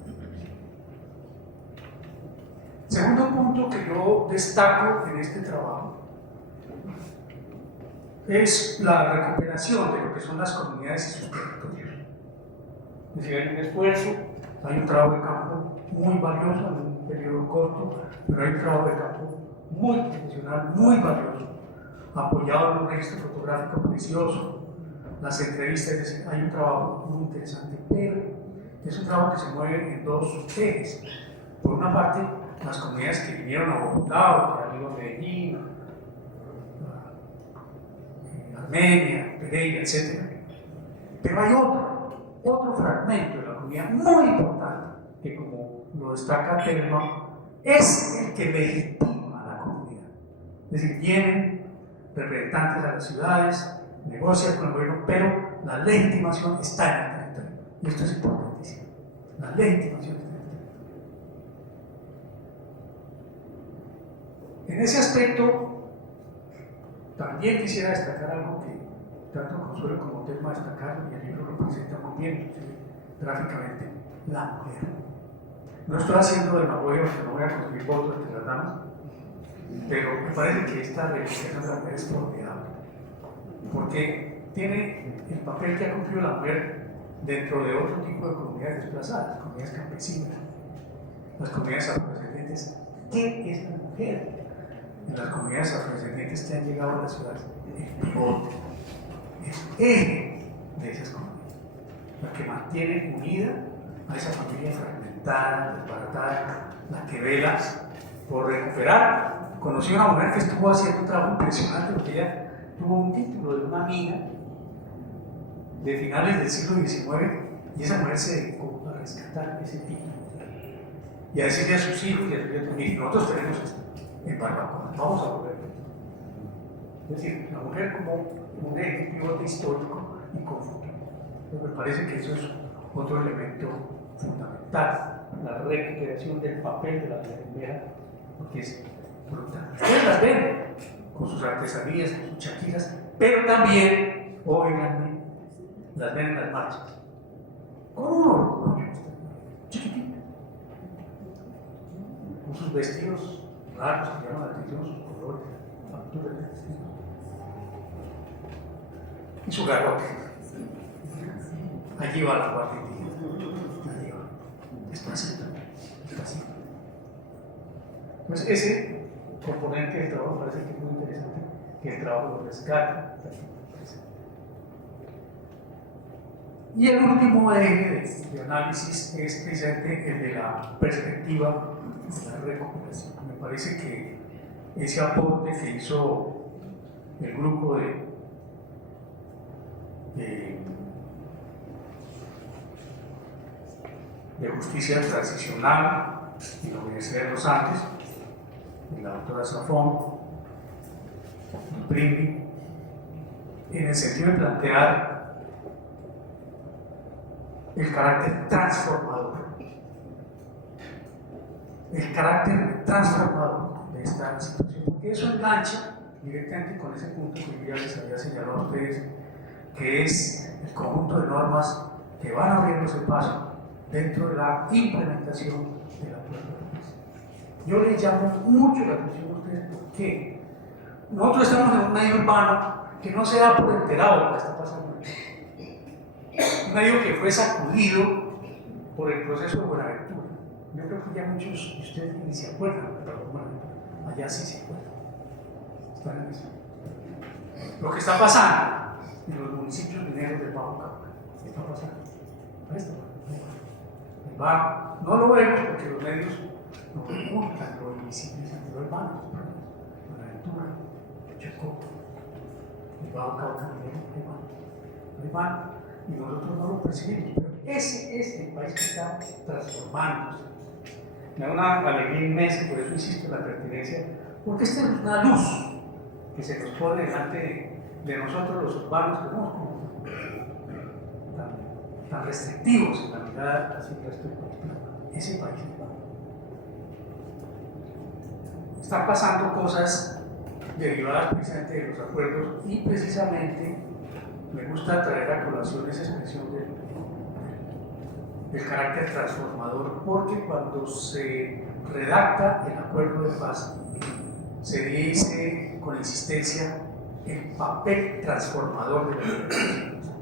Segundo punto que yo destaco en este trabajo es la recuperación de lo que son las comunidades y sus territorios. Es decir, hay un esfuerzo, hay un trabajo de campo muy valioso en un periodo corto, pero hay un trabajo de campo muy profesional, muy valioso, apoyado en un registro fotográfico precioso, las entrevistas, es decir, hay un trabajo muy interesante, pero es un trabajo que se mueve en dos ejes. Por una parte, las comunidades que vinieron a Bogotá, o que han ido a Medellín, Armenia, Pereira, etc. Pero hay otro fragmento de la comunidad muy importante, que como lo destaca Telma, es el que legitima a la comunidad. Es decir, vienen representantes a las ciudades, negocian con el gobierno, pero la legitimación está en el territorio. Y esto es importantísimo. La legitimación está en el territorio. En ese aspecto, también quisiera destacar algo que tanto Consuelo como Telma destacaron, y el libro lo presenta muy bien, gráficamente, la mujer. No estoy haciendo demagogia porque no voy a conseguir votos entre las damas, pero me parece que esta reivindicación de la mujer es formidable, porque tiene el papel que ha cumplido la mujer dentro de otro tipo de comunidades desplazadas, comunidades campesinas, las comunidades afrodescendientes. ¿Qué es la mujer? En las comunidades afrodescendientes que han llegado a las ciudades, el pivote, el eje de esas comunidades, la que mantiene unida a esa familia fragmentada, desbaratada, la que vela por recuperar. Conocí a una mujer que estuvo haciendo un trabajo impresionante porque ella tuvo un título de una mina de finales del siglo XIX y esa mujer se dedicó a rescatar ese título y a decirle a sus hijos y a sus nietos: "Miren, nosotros tenemos esto en Barbacoa, vamos a volver". Es decir, la mujer como un eje pivote histórico y con futuro. Me parece que eso es otro elemento fundamental, la recuperación del papel de la mujer indígena, porque es brutal. Ustedes las ven con sus artesanías, con sus chaquiras, pero también, oigan, las ven en las marchas, con un orgullo chiquitito, con sus vestidos raros que llaman la atención, sus colores, facturas de vestidos, y su garrote. Allí va la guardia indígena, allí va, despacito, despacito. Pues ese componente del trabajo parece que es muy interesante, que el trabajo lo rescata. Y el último eje de análisis es precisamente el de la perspectiva de la recuperación. Me parece que ese aporte que hizo el grupo de justicia transicional en la Universidad de los Andes, la doctora Zafón, el PRIMI, en el sentido de plantear el carácter transformador. El carácter transformador de esta situación, porque eso engancha directamente con ese punto que yo ya les había señalado a ustedes, que es el conjunto de normas que van abriéndose paso dentro de la implementación del acuerdo de paz. Yo les llamo mucho la atención a ustedes porque nosotros estamos en un medio urbano que no se da por enterado de lo que está pasando. Un medio que fue sacudido por el proceso de Buenaventura. Yo creo que ya muchos de ustedes ni se acuerdan, pero bueno, allá sí se acuerdan. Están en eso. Lo que está pasando en los municipios mineros de Bajo Cauca, ¿qué está pasando? Esto va, no lo vemos porque los medios no ocultan lo invisible y lo hermano. Buenaventura, Chocó, el Bajo Cauca minero, ahí van, y nosotros no lo percibimos, pero ese es el país que está transformándose. Me da una alegría inmensa, por eso insisto en la pertinencia, porque esta es una luz que se nos pone delante de nosotros los urbanos, que no somos tan restrictivos en la mirada hacia el resto del país. Ese país están pasando cosas derivadas precisamente de los acuerdos y precisamente me gusta traer a colación esa expresión del carácter transformador, porque cuando se redacta el acuerdo de paz se dice con insistencia el papel transformador de la democracia.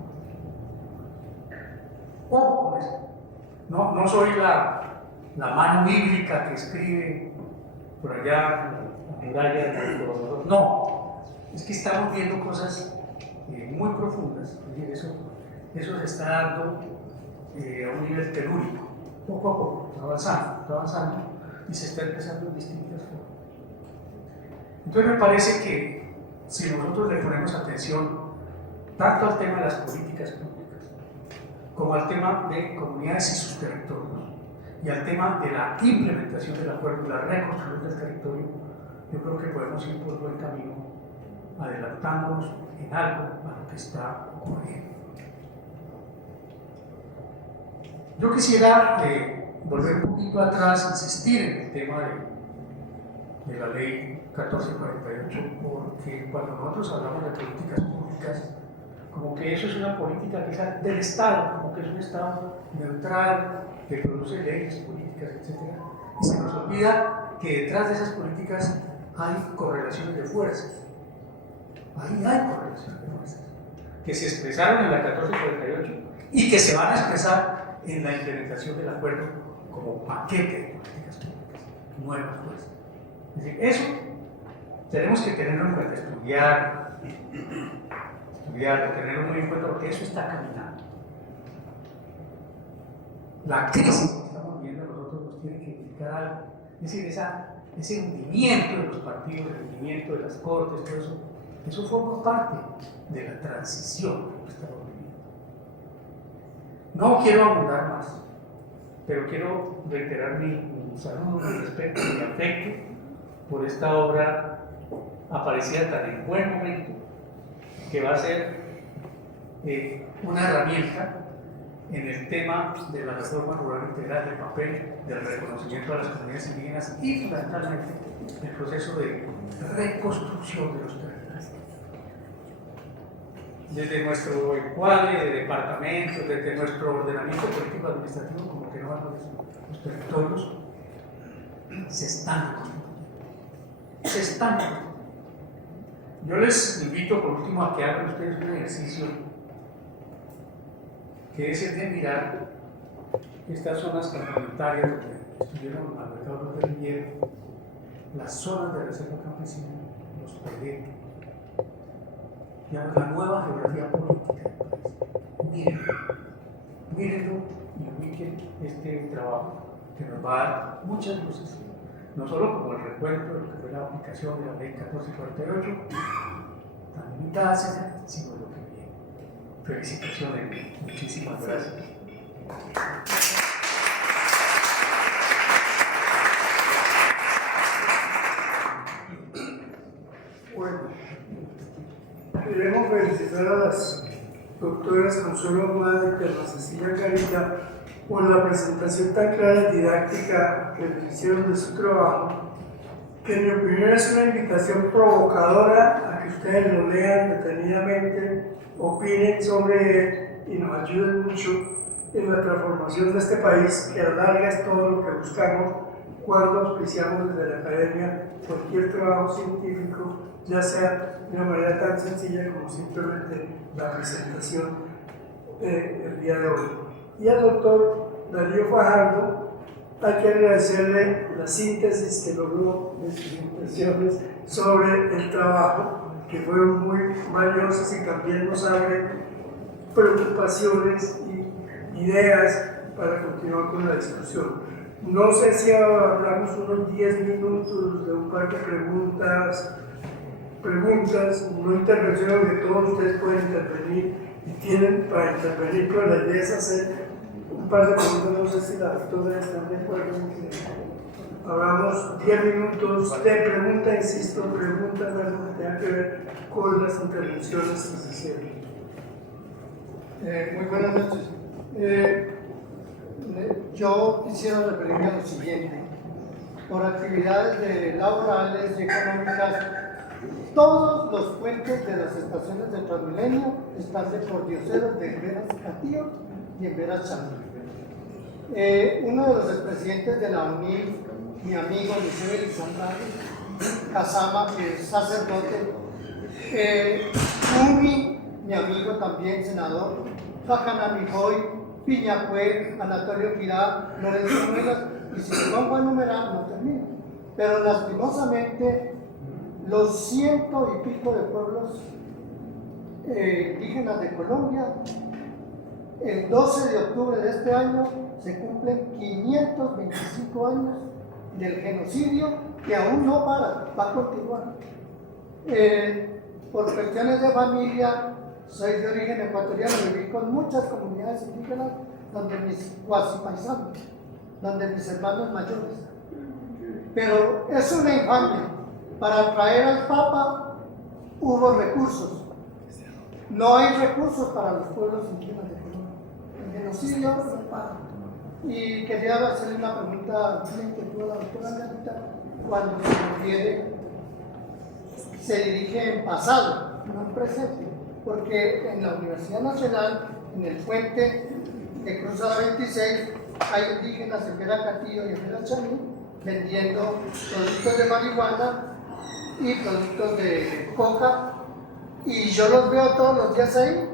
Ojo con eso. No soy la mano bíblica que escribe por allá la muralla del gobernador. No, es que estamos viendo cosas muy profundas. Es decir, eso se está dando a un nivel telúrico, poco a poco, está avanzando y se está empezando en distintas formas. Entonces me parece que si nosotros le ponemos atención tanto al tema de las políticas públicas como al tema de comunidades y sus territorios y al tema de la implementación del acuerdo y la reconstrucción del territorio, yo creo que podemos ir por buen camino adelantándonos en algo a lo que está ocurriendo. Yo quisiera volver un poquito atrás, insistir en el tema de la ley 1448, porque cuando nosotros hablamos de políticas públicas, como que eso es una política que es del Estado, como que es un Estado neutral, que produce leyes, políticas, etc. Y se nos olvida que detrás de esas políticas hay correlaciones de fuerzas. Ahí hay correlaciones de fuerzas, que se expresaron en la 1448 y que se van a expresar en la implementación del acuerdo como paquete de políticas públicas, nuevas fuerzas. Es decir, eso tenemos que tenerlo en cuenta, estudiarlo, tenerlo muy en cuenta, porque eso está caminando. La crisis que estamos viendo nosotros nos tiene que indicar algo, es decir, ese hundimiento de los partidos, el hundimiento de las cortes, todo eso forma parte de la transición que estamos viviendo. No quiero abundar más, pero quiero reiterar mi saludo, mi respeto, mi afecto por esta obra aparecida tan en buen momento, que va a ser una herramienta en el tema de la reforma rural integral, del papel del reconocimiento a las comunidades indígenas y fundamentalmente el proceso de reconstrucción de los territorios. Desde nuestro encuadre de departamentos, desde nuestro ordenamiento político administrativo, como que no van los territorios se están reconstruyendo. Yo les invito por último a que hagan ustedes un ejercicio que es el de mirar estas zonas complementarias donde estuvieron Alberto López Riviero, las zonas de reserva campesina, los proyectos, digamos, la nueva geografía política del país. Mírenlo y ubiquen este trabajo que nos va a dar muchas luces, no solo como el recuerdo de lo que fue la aplicación de la ley 1448, tan limitada, sino de lo que viene. Felicitaciones, muchísimas gracias. Bueno, queremos felicitar a las doctoras Consuelo Ahumada y Carla Cecilia Garita por la presentación tan clara y didáctica que les hicieron de su trabajo, que en mi opinión es una invitación provocadora a que ustedes lo lean detenidamente, opinen sobre él y nos ayuden mucho en la transformación de este país, que a la larga es todo lo que buscamos cuando auspiciamos desde la academia cualquier trabajo científico, ya sea de una manera tan sencilla como simplemente la presentación del día de hoy. Y al doctor Darío Fajardo hay que agradecerle la síntesis que logró de sus impresiones sobre el trabajo, que fueron muy valiosas y también nos abren preocupaciones y ideas para continuar con la discusión. No sé si hablamos unos 10 minutos de un par de preguntas, no intervenciones, que todos ustedes pueden intervenir y tienen para intervenir, pero la idea es hacer un par de preguntas. No sé si las doctoras están de acuerdo en que hablamos 10 minutos de pregunta, insisto, preguntas que tengan que ver con las intervenciones que se hicieron. Muy buenas noches. Yo quisiera referirme a lo siguiente. Por actividades laborales y económicas, todos los puentes de las estaciones de Transmilenio están de pordioseros de Veras Castillo y en Veras Chanel. Uno de los expresidentes de la UNIL, mi amigo Liceo Elizandrade Casama, que es sacerdote, Umi, mi amigo también senador, Facanamijoy, Piñacue, Anatolio Quirá, Lorenzo Muelas, y si me pongo a enumerar no termino. Pero lastimosamente los 100 y pico de pueblos indígenas de Colombia, el 12 de octubre de este año se cumplen 525 años del genocidio que aún no para, va a continuar. Por cuestiones de familia, soy de origen ecuatoriano, viví con muchas comunidades indígenas donde mis cuasi paisanos, donde mis hermanos mayores. Pero es una infamia. Para traer al Papa hubo recursos. No hay recursos para los pueblos indígenas de Colombia. El genocidio no para. Y quería hacerle una pregunta que tuvo la doctora Garita cuando se refiere, se dirige en pasado, no en presente, porque en la Universidad Nacional, en el puente que cruza 26, hay indígenas en Vera Castillo y en Vera Chaní vendiendo productos de marihuana y productos de coca, y yo los veo todos los días ahí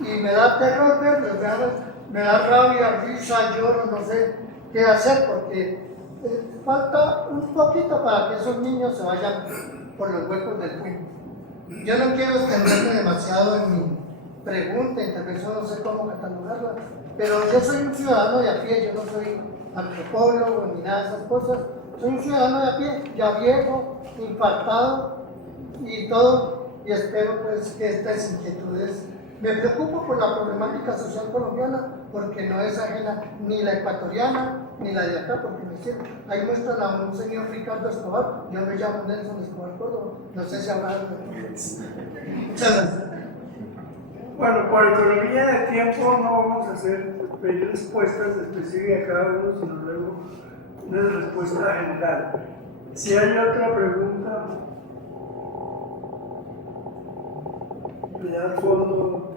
y me da terror verlos, me da rabia, risa, lloro, no sé qué hacer, porque falta un poquito para que esos niños se vayan por los huecos del puente. Yo no quiero extenderme demasiado en mi pregunta, intervención, no sé cómo catalogarla, pero yo soy un ciudadano de a pie, yo no soy antropólogo ni nada de esas cosas, soy un ciudadano de a pie, ya viejo, infartado y todo, y espero pues que estas inquietudes, me preocupo por la problemática social colombiana, porque no es ajena ni la ecuatoriana ni la de acá, porque me sirve. Ahí muestran a un señor Ricardo Escobar, yo me llamo Nelson Escobar Córdoba, no sé si habrá algo. Muchas gracias. Bueno, por economía de tiempo no vamos a hacer pedir respuestas específicas a cada uno, sino luego una respuesta general. Si hay otra pregunta, ya al fondo.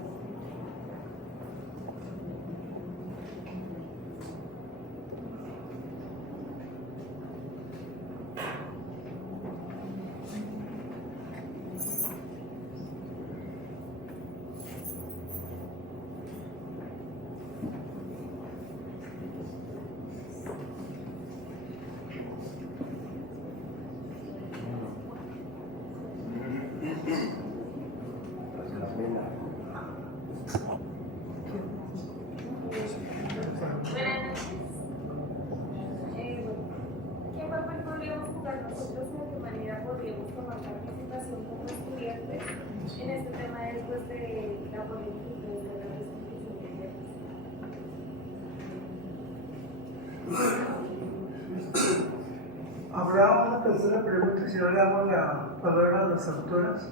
En este tema después de la política de la restitución de Habrá una tercera pregunta, si no le damos la palabra a las autoras.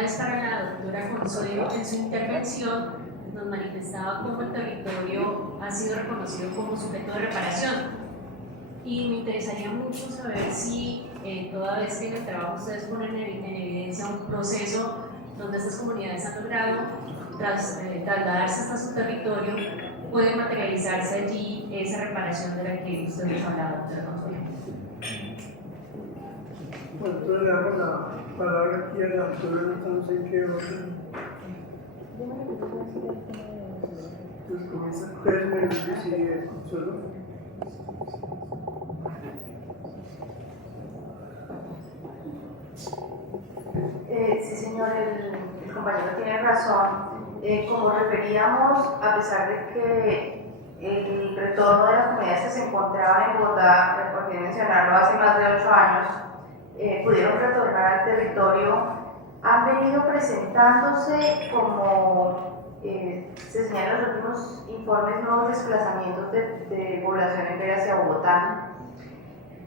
vez para la doctora Consuelo, en su intervención nos manifestaba cómo el territorio ha sido reconocido como sujeto de reparación. Y me interesaría mucho saber si toda vez que en el trabajo ustedes ponen en evidencia un proceso donde estas comunidades han logrado trasladarse hasta su territorio, puede materializarse allí esa reparación de la que usted nos hablaba, doctora Consuelo. Bueno, entonces le damos la palabra aquí a la doctora, no sé en qué orden. Entonces comienza Carmen y sigue Consuelo. Sí, señor, el compañero tiene razón. Como referíamos, a pesar de que el retorno de las comunidades que se encontraban en Bogotá, por qué mencionarlo, hace más de 8 años, pudieron retornar al territorio, han venido presentándose como se señalan en los últimos informes, nuevos desplazamientos de población entera hacia Bogotá.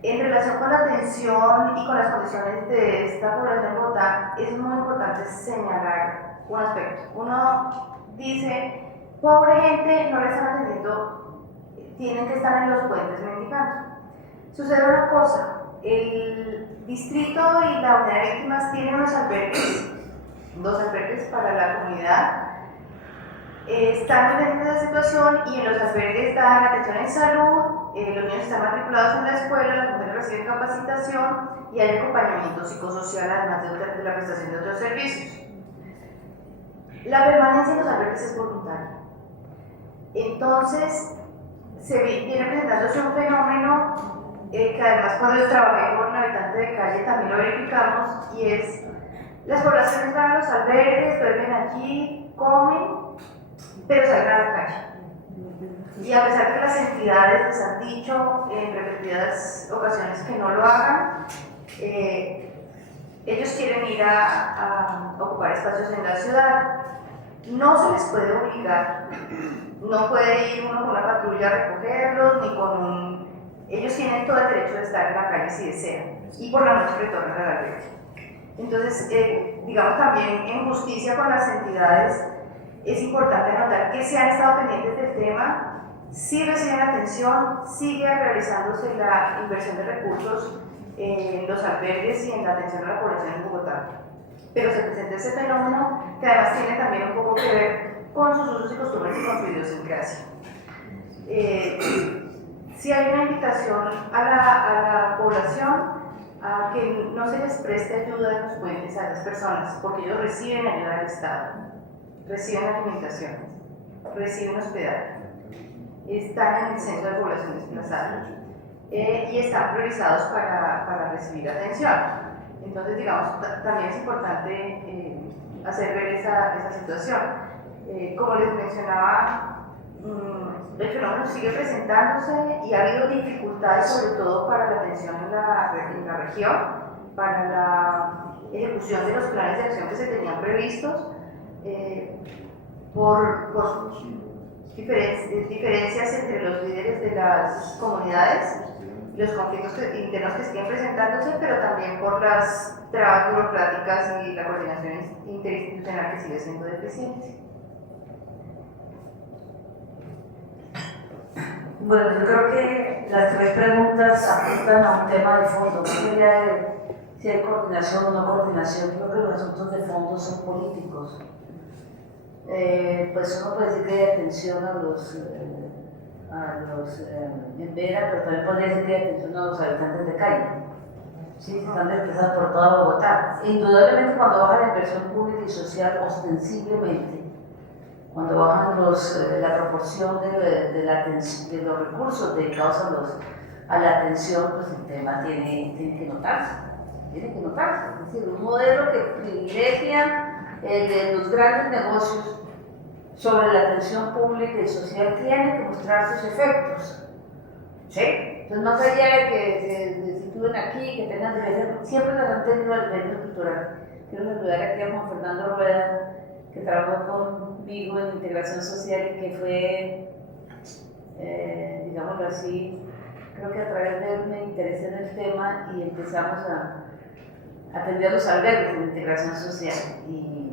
En relación con la atención y con las condiciones de esta población en Bogotá, es muy importante señalar un aspecto. Uno dice, pobre gente, no le están atendiendo, tienen que estar en los puentes mendigando. Sucede una cosa, el distrito y la unidad de víctimas tienen unos albergues, 2 albergues para la comunidad. Están pendientes de la situación y en los albergues dan atención en salud, los niños están matriculados en la escuela, las mujeres reciben capacitación y hay acompañamiento psicosocial además de la prestación de otros servicios. La permanencia en los albergues es voluntaria. Entonces, se viene presentándose un fenómeno que además cuando yo trabajé con un habitante de calle también lo verificamos, y es las poblaciones van a los albergues, duermen allí, comen, pero salen a la calle. Y a pesar de que las entidades les han dicho en repetidas ocasiones que no lo hagan, ellos quieren ir a ocupar espacios en la ciudad. No se les puede obligar, no puede ir uno con una patrulla a recogerlos, ni con un... Ellos tienen todo el derecho de estar en la calle si desean, y por la noche retornan a la red. Entonces, digamos también en justicia con las entidades, es importante notar que se han estado pendientes del tema, sí reciben atención, sigue realizándose la inversión de recursos en los albergues y en la atención a la población en Bogotá. Pero se presenta ese fenómeno que además tiene también un poco que ver con sus usos y costumbres y con su idiosincrasia. Sí hay una invitación a la población a que no se les preste ayuda en los puentes a las personas, porque ellos reciben ayuda del Estado, reciben alimentación, reciben hospedaje, están en el centro de población desplazada y están priorizados para recibir atención. Entonces, digamos, también es importante hacer ver esa situación. Como les mencionaba, el fenómeno sigue presentándose y ha habido dificultades, sobre todo para la atención en la región, para la ejecución de los planes de acción que se tenían previstos, por diferencias entre los líderes de las comunidades, los conflictos internos que siguen presentándose, pero también por las trabas burocráticas y la coordinación interinstitucional que sigue siendo deficiente. Bueno, yo creo que las 3 preguntas apuntan a un tema de fondo, más allá de si hay coordinación o no coordinación. Creo que los asuntos de fondo son políticos. Pues uno puede decir que hay atención a los en Vera, pero también podría decir que hay atención a los habitantes de calle. Sí, están desplazados por toda Bogotá. Indudablemente cuando baja la inversión pública y social ostensiblemente, cuando bajan la proporción de los recursos dedicados a la atención, pues el tema tiene que notarse. Tiene que notarse. Es decir, un modelo que privilegia el de los grandes negocios sobre la atención pública y social tiene que mostrar sus efectos. ¿Sí? Entonces, más allá de que se sitúen aquí, que tengan diferencias, siempre las han tenido al centro cultural. Quiero saludar aquí a Juan Fernando Rueda, que trabajó conmigo en integración social y que fue, digámoslo así, creo que a través de él me interesé en el tema y empezamos atender los albergues de integración social. Y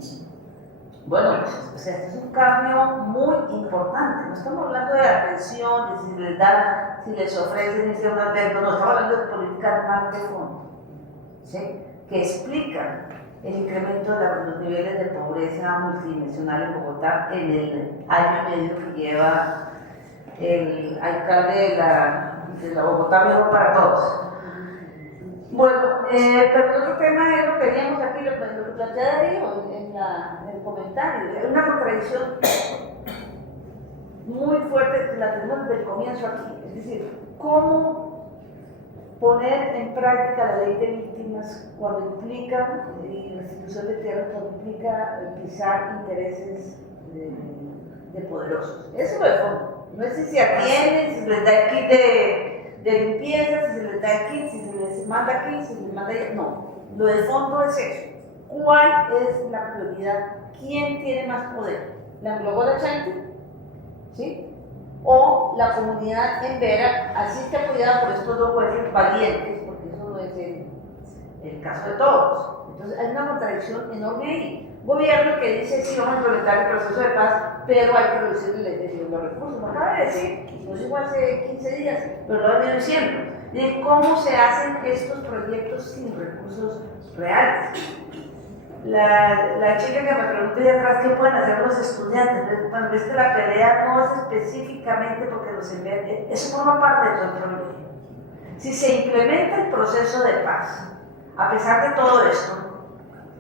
bueno, o sea, este es un cambio muy importante. No estamos hablando de atención, de si les dan, si les ofrecen ese un albergue, no, estamos hablando de políticas más de fondo, ¿sí? Que explican el incremento de los niveles de pobreza multidimensional en Bogotá en el año y medio que lleva el alcalde de la Bogotá Mejor para Todos. Bueno, pero el otro tema es lo que veíamos aquí, lo que plantea Darío en el comentario. Es una contradicción muy fuerte que la tenemos desde el comienzo aquí. Es decir, ¿cómo poner en práctica la ley de víctimas cuando implica, y la restitución de tierras cuando implica pisar intereses de poderosos? Eso es lo de fondo. No es si se atienden, si se les da el kit de limpieza, si se les da el kit, si se les manda aquí, si se les manda allá. No, lo de fondo es eso. ¿Cuál es la prioridad? ¿Quién tiene más poder? ¿La Anglo-Gola Chanti? ¿Sí? ¿O la comunidad en Vera, así está apoyada por estos dos jueces valientes, porque eso no es el caso de todos? Entonces hay una contradicción enorme ahí. Gobierno que dice sí, vamos a implementar el proceso de paz, pero hay que reducir los recursos. Lo acaba de decir, lo dijo hace 15 días, pero lo han venido diciendo, de cómo se hacen estos proyectos sin recursos reales. La chica que me preguntó de atrás, ¿qué pueden hacer los estudiantes? Bueno, ves que la pelea no es específicamente porque los envían, eso forma parte de todo el problema. Si se implementa el proceso de paz, a pesar de todo esto,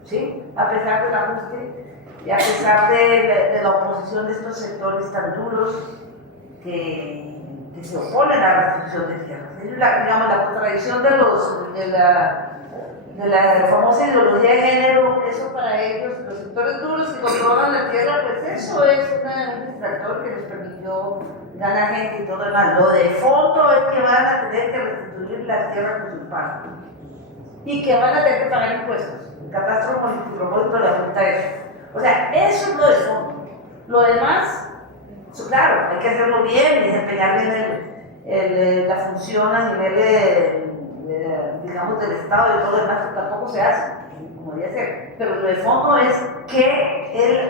¿sí? A pesar del ajuste y a pesar de la oposición de estos sectores tan duros que se oponen a la restricción de tierras. Es la contradicción de la famosa ideología de género. Eso para ellos, los sectores duros que controlan la tierra, pues eso es un distractor que les permitió ganar gente y todo lo demás. Lo de fondo es que van a tener que restituir la tierra usurpada y que van a tener que pagar impuestos. Catastro multipropósito le apunta eso. O sea, eso es lo de fondo. Lo demás, claro, hay que hacerlo bien y desempeñar bien la función a nivel, digamos, del Estado y todo lo demás, que tampoco se hace, como debería ser. Pero lo de fondo es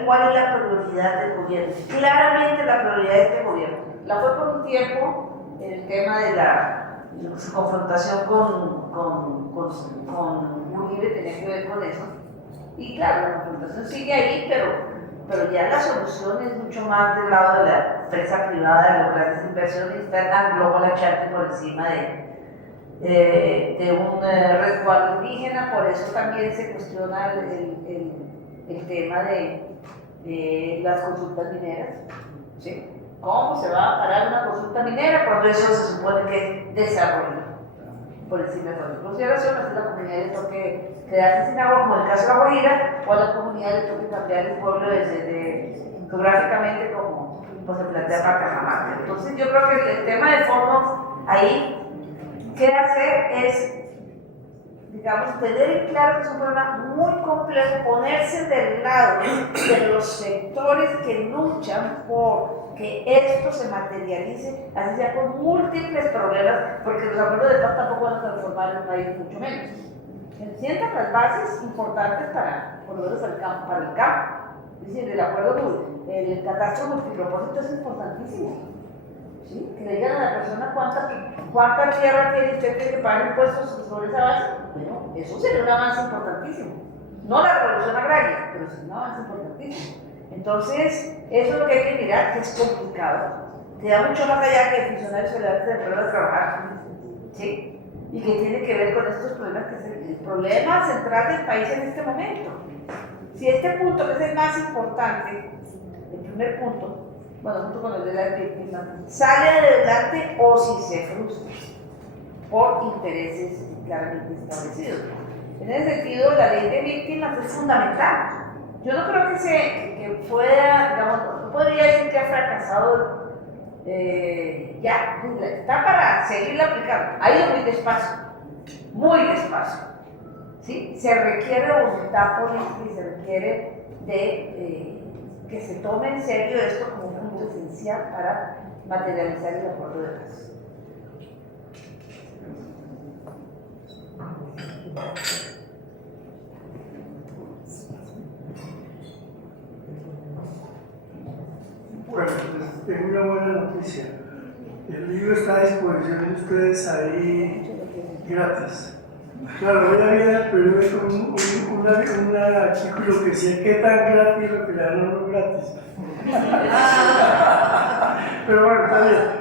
cuál es la prioridad del gobierno. Claramente la prioridad de este gobierno. La fue por un tiempo en el tema de su confrontación con Uribe, tenía que ver con eso. Y claro, la confrontación sigue ahí, pero ya la solución es mucho más del lado de la empresa privada, de los grandes inversionistas, Anglo-Gola Chanti por encima de un resguardo indígena. Por eso también se cuestiona el tema de las consultas mineras, ¿sí? ¿Cómo se va a parar una consulta minera cuando eso se supone que es desarrollo? Por encima de cualquier consideración, así la comunidad le toque quedarse sin agua, como en el caso de La Guajira, o a la comunidad le toque cambiar el pueblo geográficamente, como pues, se plantea para Cajamarca. Entonces yo creo que el tema de fondo ahí, ¿qué hacer? Es, digamos, tener en claro que es un problema muy complejo, ponerse del lado de los sectores que luchan por que esto se materialice, así sea con múltiples problemas, porque los acuerdos de paz tampoco van a transformar el país, mucho menos. Sientan las bases importantes por lo menos para el campo. Es decir, el acuerdo, el catastro multipropósito es importantísimo. ¿Sí? Que le digan a la persona cuánta tierra tiene, usted tiene que pagar impuestos sobre esa base. Bueno, eso sería un avance importantísimo. No la revolución agraria, pero sí un avance importantísimo. Entonces, eso es lo que hay que mirar, que es complicado. Que da mucho más allá que funcionarios federales de entrar a trabajar, ¿sí? Y que tiene que ver con estos problemas, que es el problema central del país en este momento. Si este punto, que es el más importante, el primer punto, bueno, junto con el de las víctimas, sale adelante o si se frustra por intereses claramente establecidos. En ese sentido, la ley de víctimas es fundamental. Yo no creo que pueda, digamos, no podría decir que ha fracasado, ya, está para seguirla aplicando. Ha ido muy despacio, ¿sí? Se requiere voluntad política y se requiere que se tome en serio esto como un punto esencial para materializar el acuerdo de paz. les tengo una buena noticia. El libro está a disposición de ustedes ahí gratis. Claro, hoy había en el periódico un artículo que decía qué tan gratis lo que le dan los gratis. Pero bueno, está bien.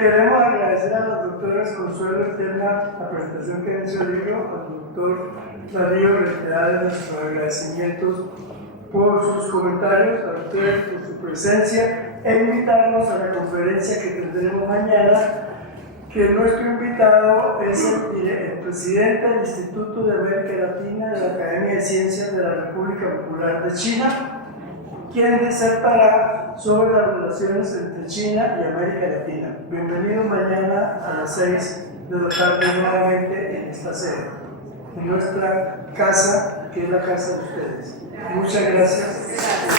Queremos agradecer a los doctores Consuelo Eterna la presentación que hizo el libro, al doctor Darío reiterar nuestros agradecimientos por sus comentarios, a ustedes por su presencia e invitarnos a la conferencia que tendremos mañana, que nuestro invitado es el presidente del Instituto de América Latina de la Academia de Ciencias de la República Popular de China, quien disertará sobre las relaciones entre China y América Latina. Bienvenido mañana a las 6 de la tarde nuevamente en esta sede, en nuestra casa, que es la casa de ustedes. Muchas gracias.